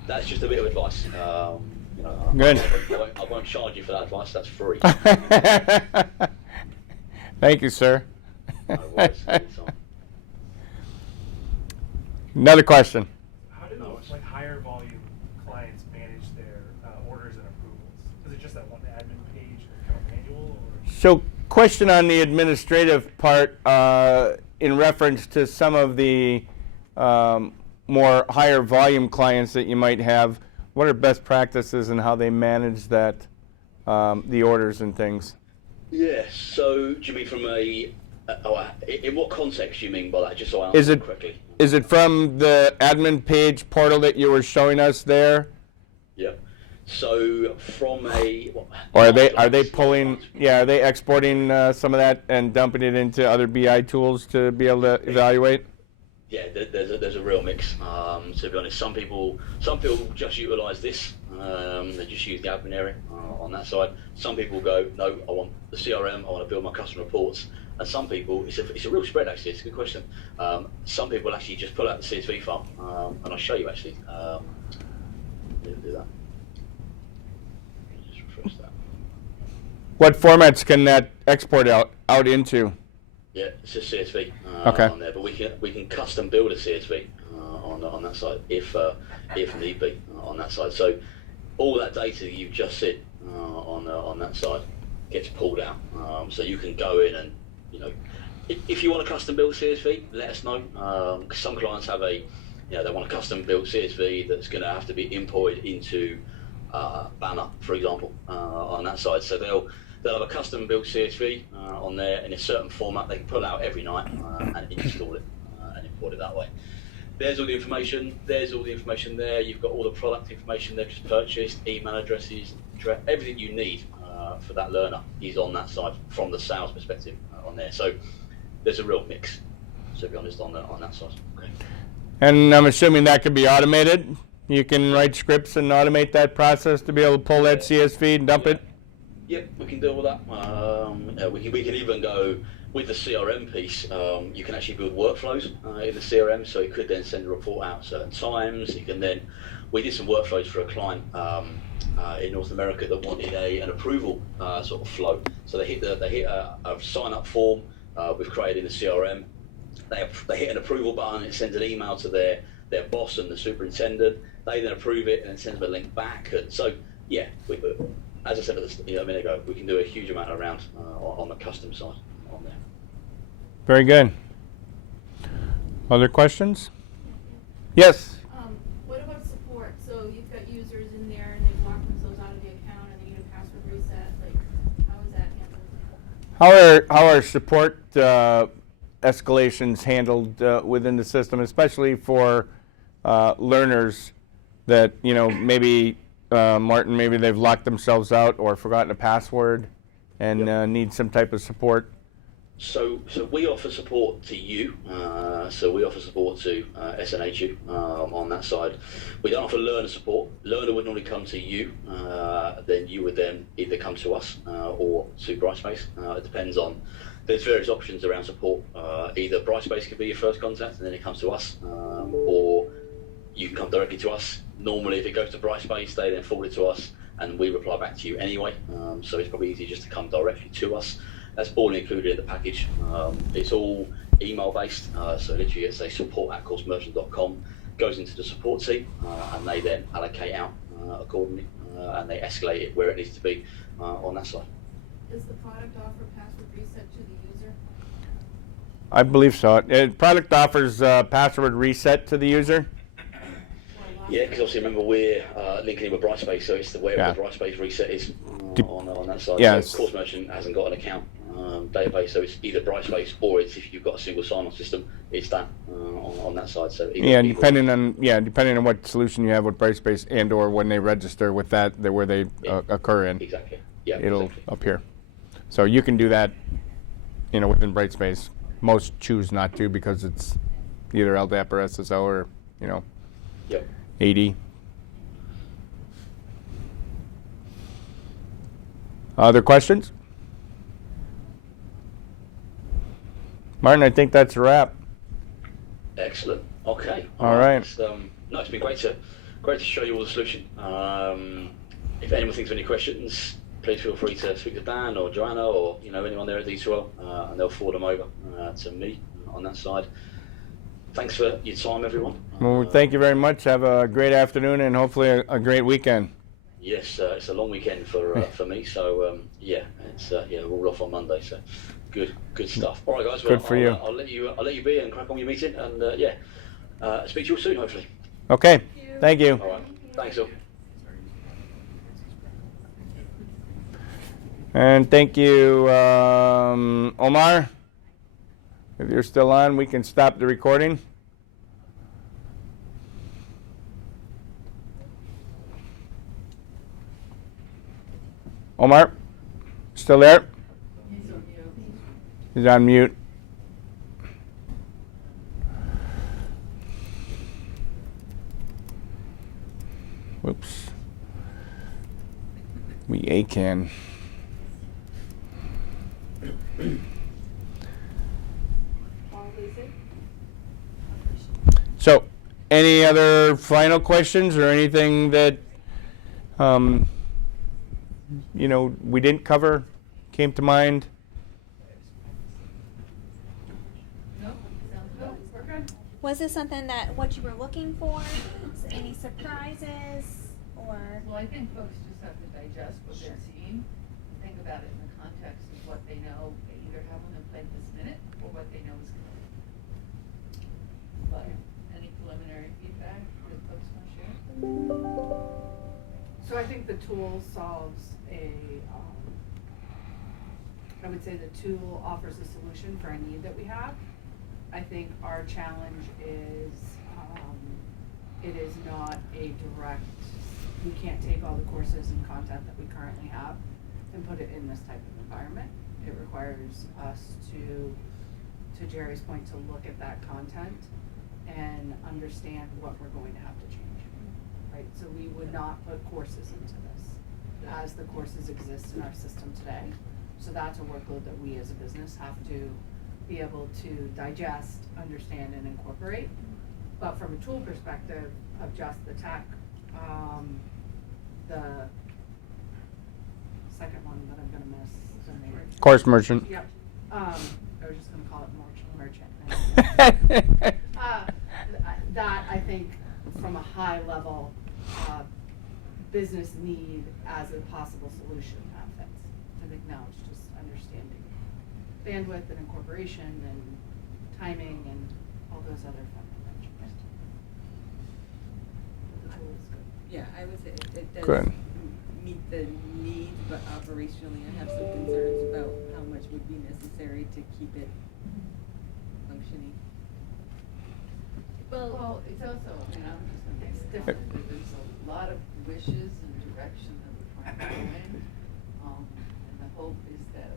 That's just a bit of advice. Good. I won't charge you for that advice. That's free. Thank you, sir. No worries. Anytime. Another question. How do like higher volume clients manage their orders and approvals? Is it just that one admin page kind of manual? Or? So, question on the administrative part in reference to some of the more higher volume clients that you might have. What are best practices and how they manage that, the orders and things? Yeah. So, do you mean from in what context do you mean by that? Just so I understand correctly. Is it from the admin page portal that you were showing us there? Yeah. So from or are they pulling? Yeah, are they exporting some of that and dumping it into other BI tools to be able to evaluate? Yeah, there's a real mix. To be honest, some people just utilise this. They just use the admin area on that side. Some people go, no, I want the CRM. I want to build my customer reports. And some people, it's a real spread actually. It's a good question. Some people actually just pull out the CSV file, and I'll show you actually. Do that. Just refresh that. What formats can that export out into? Yeah, it's just CSV okay. on there, but we can custom build a CSV on that side if need be on that side. So all that data that you've just seen on that side gets pulled out. So you can go in and if you want a custom built CSV, let us know. Some clients have they want a custom built CSV that's going to have to be imported into Banner, for example, on that side. So they'll have a custom built CSV on there in a certain format. They can pull out every night and install it and import it that way. There's all the information. There's all the information there. You've got all the product information they've just purchased, email addresses, everything you need for that learner is on that side from the sales perspective on there. So there's a real mix, to be honest, on that side. Okay. And I'm assuming that could be automated. You can write scripts and automate that process to be able to pull that CSV and dump it. Yep, we can do all that. We can even go with the CRM piece. You can actually build workflows in the CRM, so you could then send a report out at certain times. You can then. We did some workflows for a client in North America that wanted an approval sort of flow. So they hit a sign up form we've created in the CRM. They hit an approval button. It sends an email to their boss and the superintendent. They then approve it and send them a link back. And so yeah, as I said a minute ago, we can do a huge amount around on the custom side on there. Very good. Other questions? Yes. What about support? So you've got users in there and they've locked themselves out of the account and they need a password reset. Like, how is that handled? How are support escalations handled within the system, especially for learners that maybe Martin, maybe they've locked themselves out or forgotten a password and need some type of support? So we offer support to you. So we offer support to SNHU on that side. We don't offer learner support. Learner would normally come to you. Then you would then either come to us or to Brightspace. It depends on. There's various options around support. Either Brightspace could be your first contact and then it comes to us, or you can come directly to us. Normally, if it goes to Brightspace, they then forward it to us and we reply back to you anyway. So it's probably easier just to come directly to us. That's all included in the package. It's all email based, so literally it's a support@coursemerchant.com, goes into the support team, and they then allocate out accordingly, and they escalate it where it needs to be on that side. Does the product offer password reset to the user? I believe so. Product offers password reset to the user. Yeah, because obviously remember we're linking in with Brightspace, so it's wherever the Brightspace reset is on that side. Yeah, so Course Merchant hasn't got an account database, so it's either Brightspace or it's if you've got a single sign-on system, it's that on that side. So depending on what solution you have with Brightspace and or when they register with that where they occur in. Exactly. Yeah. It'll appear. So you can do that, within Brightspace. Most choose not to because it's either LDAP or SSO or, Yep. 80. Other questions? Martin, I think that's a wrap. Excellent. Okay. All right. It's been great to show you all the solution. If anyone thinks of any questions, please feel free to speak to Dan or Joanna or anyone there at D2l, and they'll forward them over to me on that side. Thanks for your time, everyone. Well, thank you very much. Have a great afternoon and hopefully a great weekend. Yes, it's a long weekend for me. So we're all off on Monday. So good stuff. All right, guys. Well, Good for you. I'll let you be and crack on your meeting, and speak to you all soon, hopefully. Okay. Thank you. All right. Thanks all. And thank you, Omar. If you're still on, we can stop the recording. Omar, still there? He's on mute. Whoops. We can. So, any other final questions or anything that we didn't cover, came to mind? Was this something what you were looking for? Any surprises or? Well, I think folks just have to digest what they're seeing, think about it in the context of what they know they either have on their plate this minute or what they know is coming. But any preliminary feedback that folks want to share? So I think the tool solves I would say the tool offers a solution for a need that we have. I think our challenge is, it is not a direct, we can't take all the courses and content that we currently have and put it in this type of environment. It requires us to Jerry's point, to look at that content and understand what we're going to have to change, right? So we would not put courses into this as the courses exist in our system today. So that's a workload that we as a business have to be able to digest, understand, and incorporate. But from a tool perspective of just the tech, the second one that I'm gonna miss. Course merchant. Yep. I was just gonna call it merchant. That I think from a high level business need as a possible solution that fits. I think now it's just understanding bandwidth and incorporation and timing and all those other fundamentals. The tool is good. Yeah, I would say it does Good. meet the needs, but operationally I have some concerns about how much would be necessary to keep it functioning. Well, it's also, I'm just gonna make it different, but there's a lot of wishes and direction that we're trying to go in. And the hope is that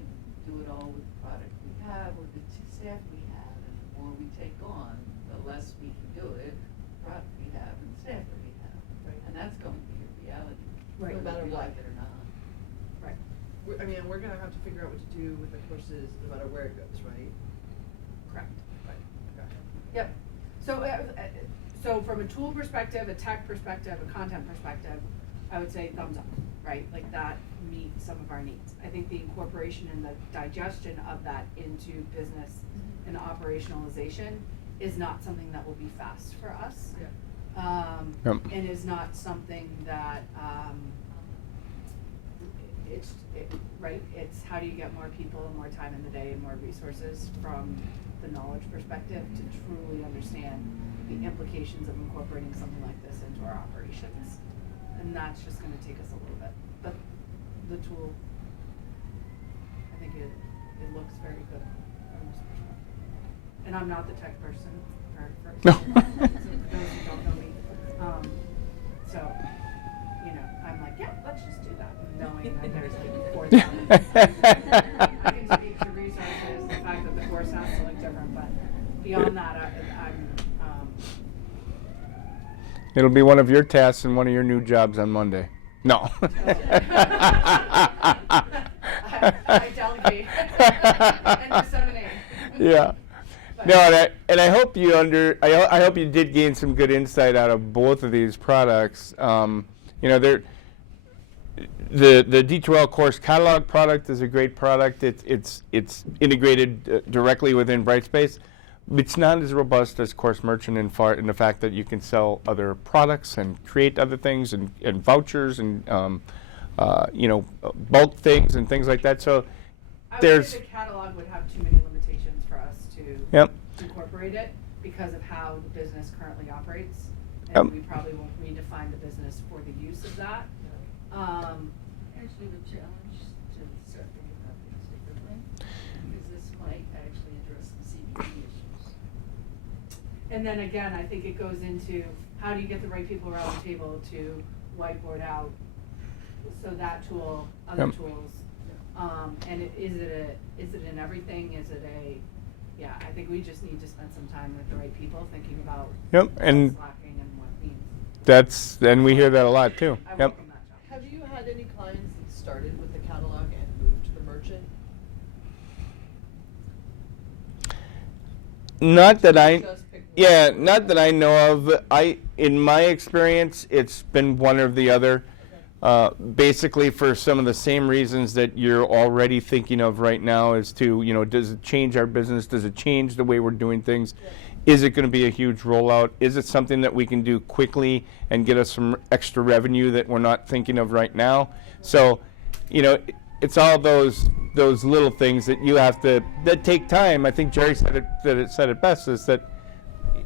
we can do it all with the product we have, with the staff we have, and the more we take on, the less we can do it, the product we have and the staff that we have. Right. And that's going to be a reality. Right. Whether No matter we what. like it or not. Right. We're gonna have to figure out what to do with the courses no matter where it goes, right? Correct. Right. Okay. Yep. So from a tool perspective, a tech perspective, a content perspective, I would say thumbs up, right? Like that meets some of our needs. I think the incorporation and the digestion of that into business and operationalization is not something that will be fast for us. Yeah. And is not something that, right? It's how do you get more people and more time in the day and more resources from the knowledge perspective to truly understand the implications of incorporating something like this into our operations. And that's just gonna take us a little bit. But the tool, I think it looks very good from this perspective. And I'm not the tech person, No. for those who don't know me. So, I'm like, yeah, let's just do that, knowing that there's like 4,000 I can speak to resources, the fact that the course has to look different, but beyond that, I'm It'll be one of your tasks and one of your new jobs on Monday. No. I delegate and disseminate. Yeah. No, and I hope you I hope you did gain some good insight out of both of these products. You know, the D2l course catalog product is a great product. It's integrated directly within Brightspace. It's not as robust as Course Merchant in the fact that you can sell other products and create other things and vouchers and you know, bulk things and things like that. So I would there's say the catalog would have too many limitations for us to incorporate it because of how the business currently operates. And we probably won't redefine the business for the use of that. Actually, the challenge to start thinking about things differently, because this might actually address the CBD issues. And then again, I think it goes into how do you get the right people around the table to whiteboard out so that tool, other tools, and is it in everything? Is it yeah, I think we just need to spend some time with the right people thinking about and what's lacking and what needs. and we hear that a lot too. I welcome that job. Have you had any clients that started with the catalog and moved to the merchant? Not that I Just pick one? not that I know of. In my experience, it's been one or the other. Basically for some of the same reasons that you're already thinking of right now as to, you know, does it change our business? Does it change the way we're doing things? Is it going to be a huge rollout? Is it something that we can do quickly and get us some extra revenue that we're not thinking of right now? So, you know, it's all those little things that you have that take time. I think Jerry said it best, is that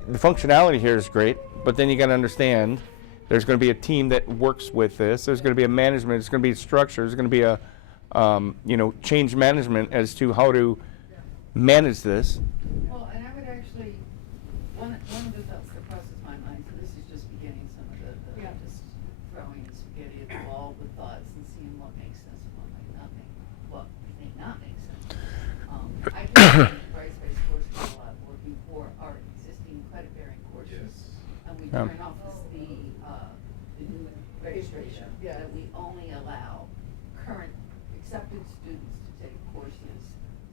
the functionality here is great, but then you got to understand there's going to be a team that works with this. There's going to be a management. There's going to be structure. There's going to be a you know, change management as to how to manage this. Well, and I would actually, one of the thoughts that crosses my mind, so this is just beginning some of the just throwing spaghetti at the wall with thoughts and seeing what makes sense and what may not make sense. I can see Brightspace course catalog working for our existing credit-bearing courses, and we turn off the new registration, that we only allow current accepted students to take courses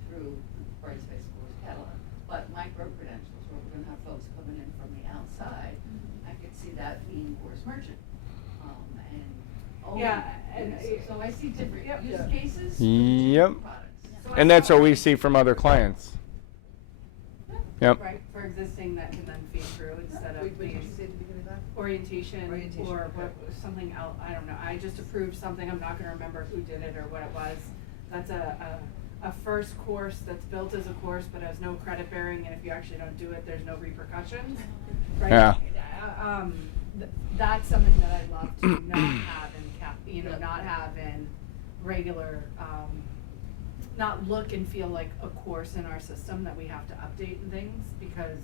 through Brightspace course catalog. But micro-credentials, where we're gonna have folks coming in from the outside, I could see that being Course Merchant. So I see different use cases. Yep. So And that's what we see from other clients. Yep. Right, for existing that can then feed through instead of Wait, did you being say at the beginning of that? orientation or okay. something else. I don't know. I just approved something. I'm not going to remember who did it or what it was. That's a first course that's built as a course but has no credit bearing, and if you actually don't do it, there's no repercussions. Right? Yeah. That's something that I'd love to not have not have in regular. Not look and feel like a course in our system that we have to update and things, because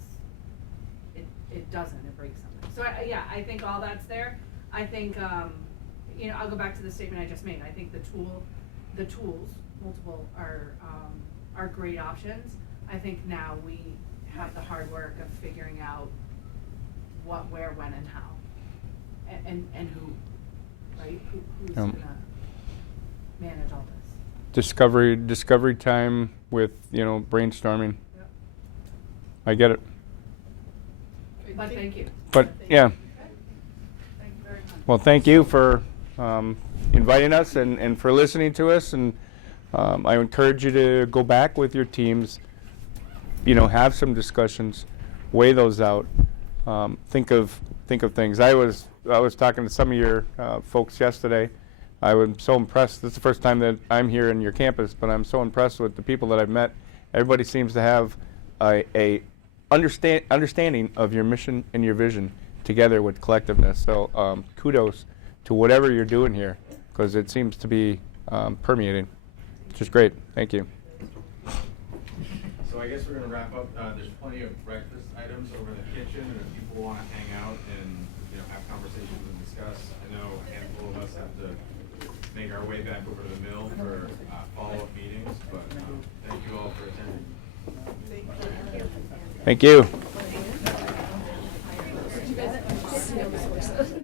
it doesn't, it breaks something. So I think all that's there. I think, you know, I'll go back to the statement I just made. I think the tools, multiple are great options. I think now we have the hard work of figuring out what, where, when, and how. And who, right? Who's gonna manage all this? Discovery time with, you know, brainstorming. Yep. I get it. But thank you. But yeah. Thank you very much. Well, thank you for inviting us and for listening to us. And I encourage you to go back with your teams, you know, have some discussions, weigh those out, think of things. I was talking to some of your folks yesterday. I was so impressed. This is the first time that I'm here in your campus, but I'm so impressed with the people that I've met. Everybody seems to have a understanding of your mission and your vision together with collectiveness. So kudos to whatever you're doing here, because it seems to be permeating, which is great. Thank you. So I guess we're going to wrap up. There's plenty of breakfast items over in the kitchen, and if people want to hang out and have conversations and discuss, I know a handful of us have to make our way back over to the mill for follow-up meetings, but thank you all for attending. Thank you. Did you guys see all the sources?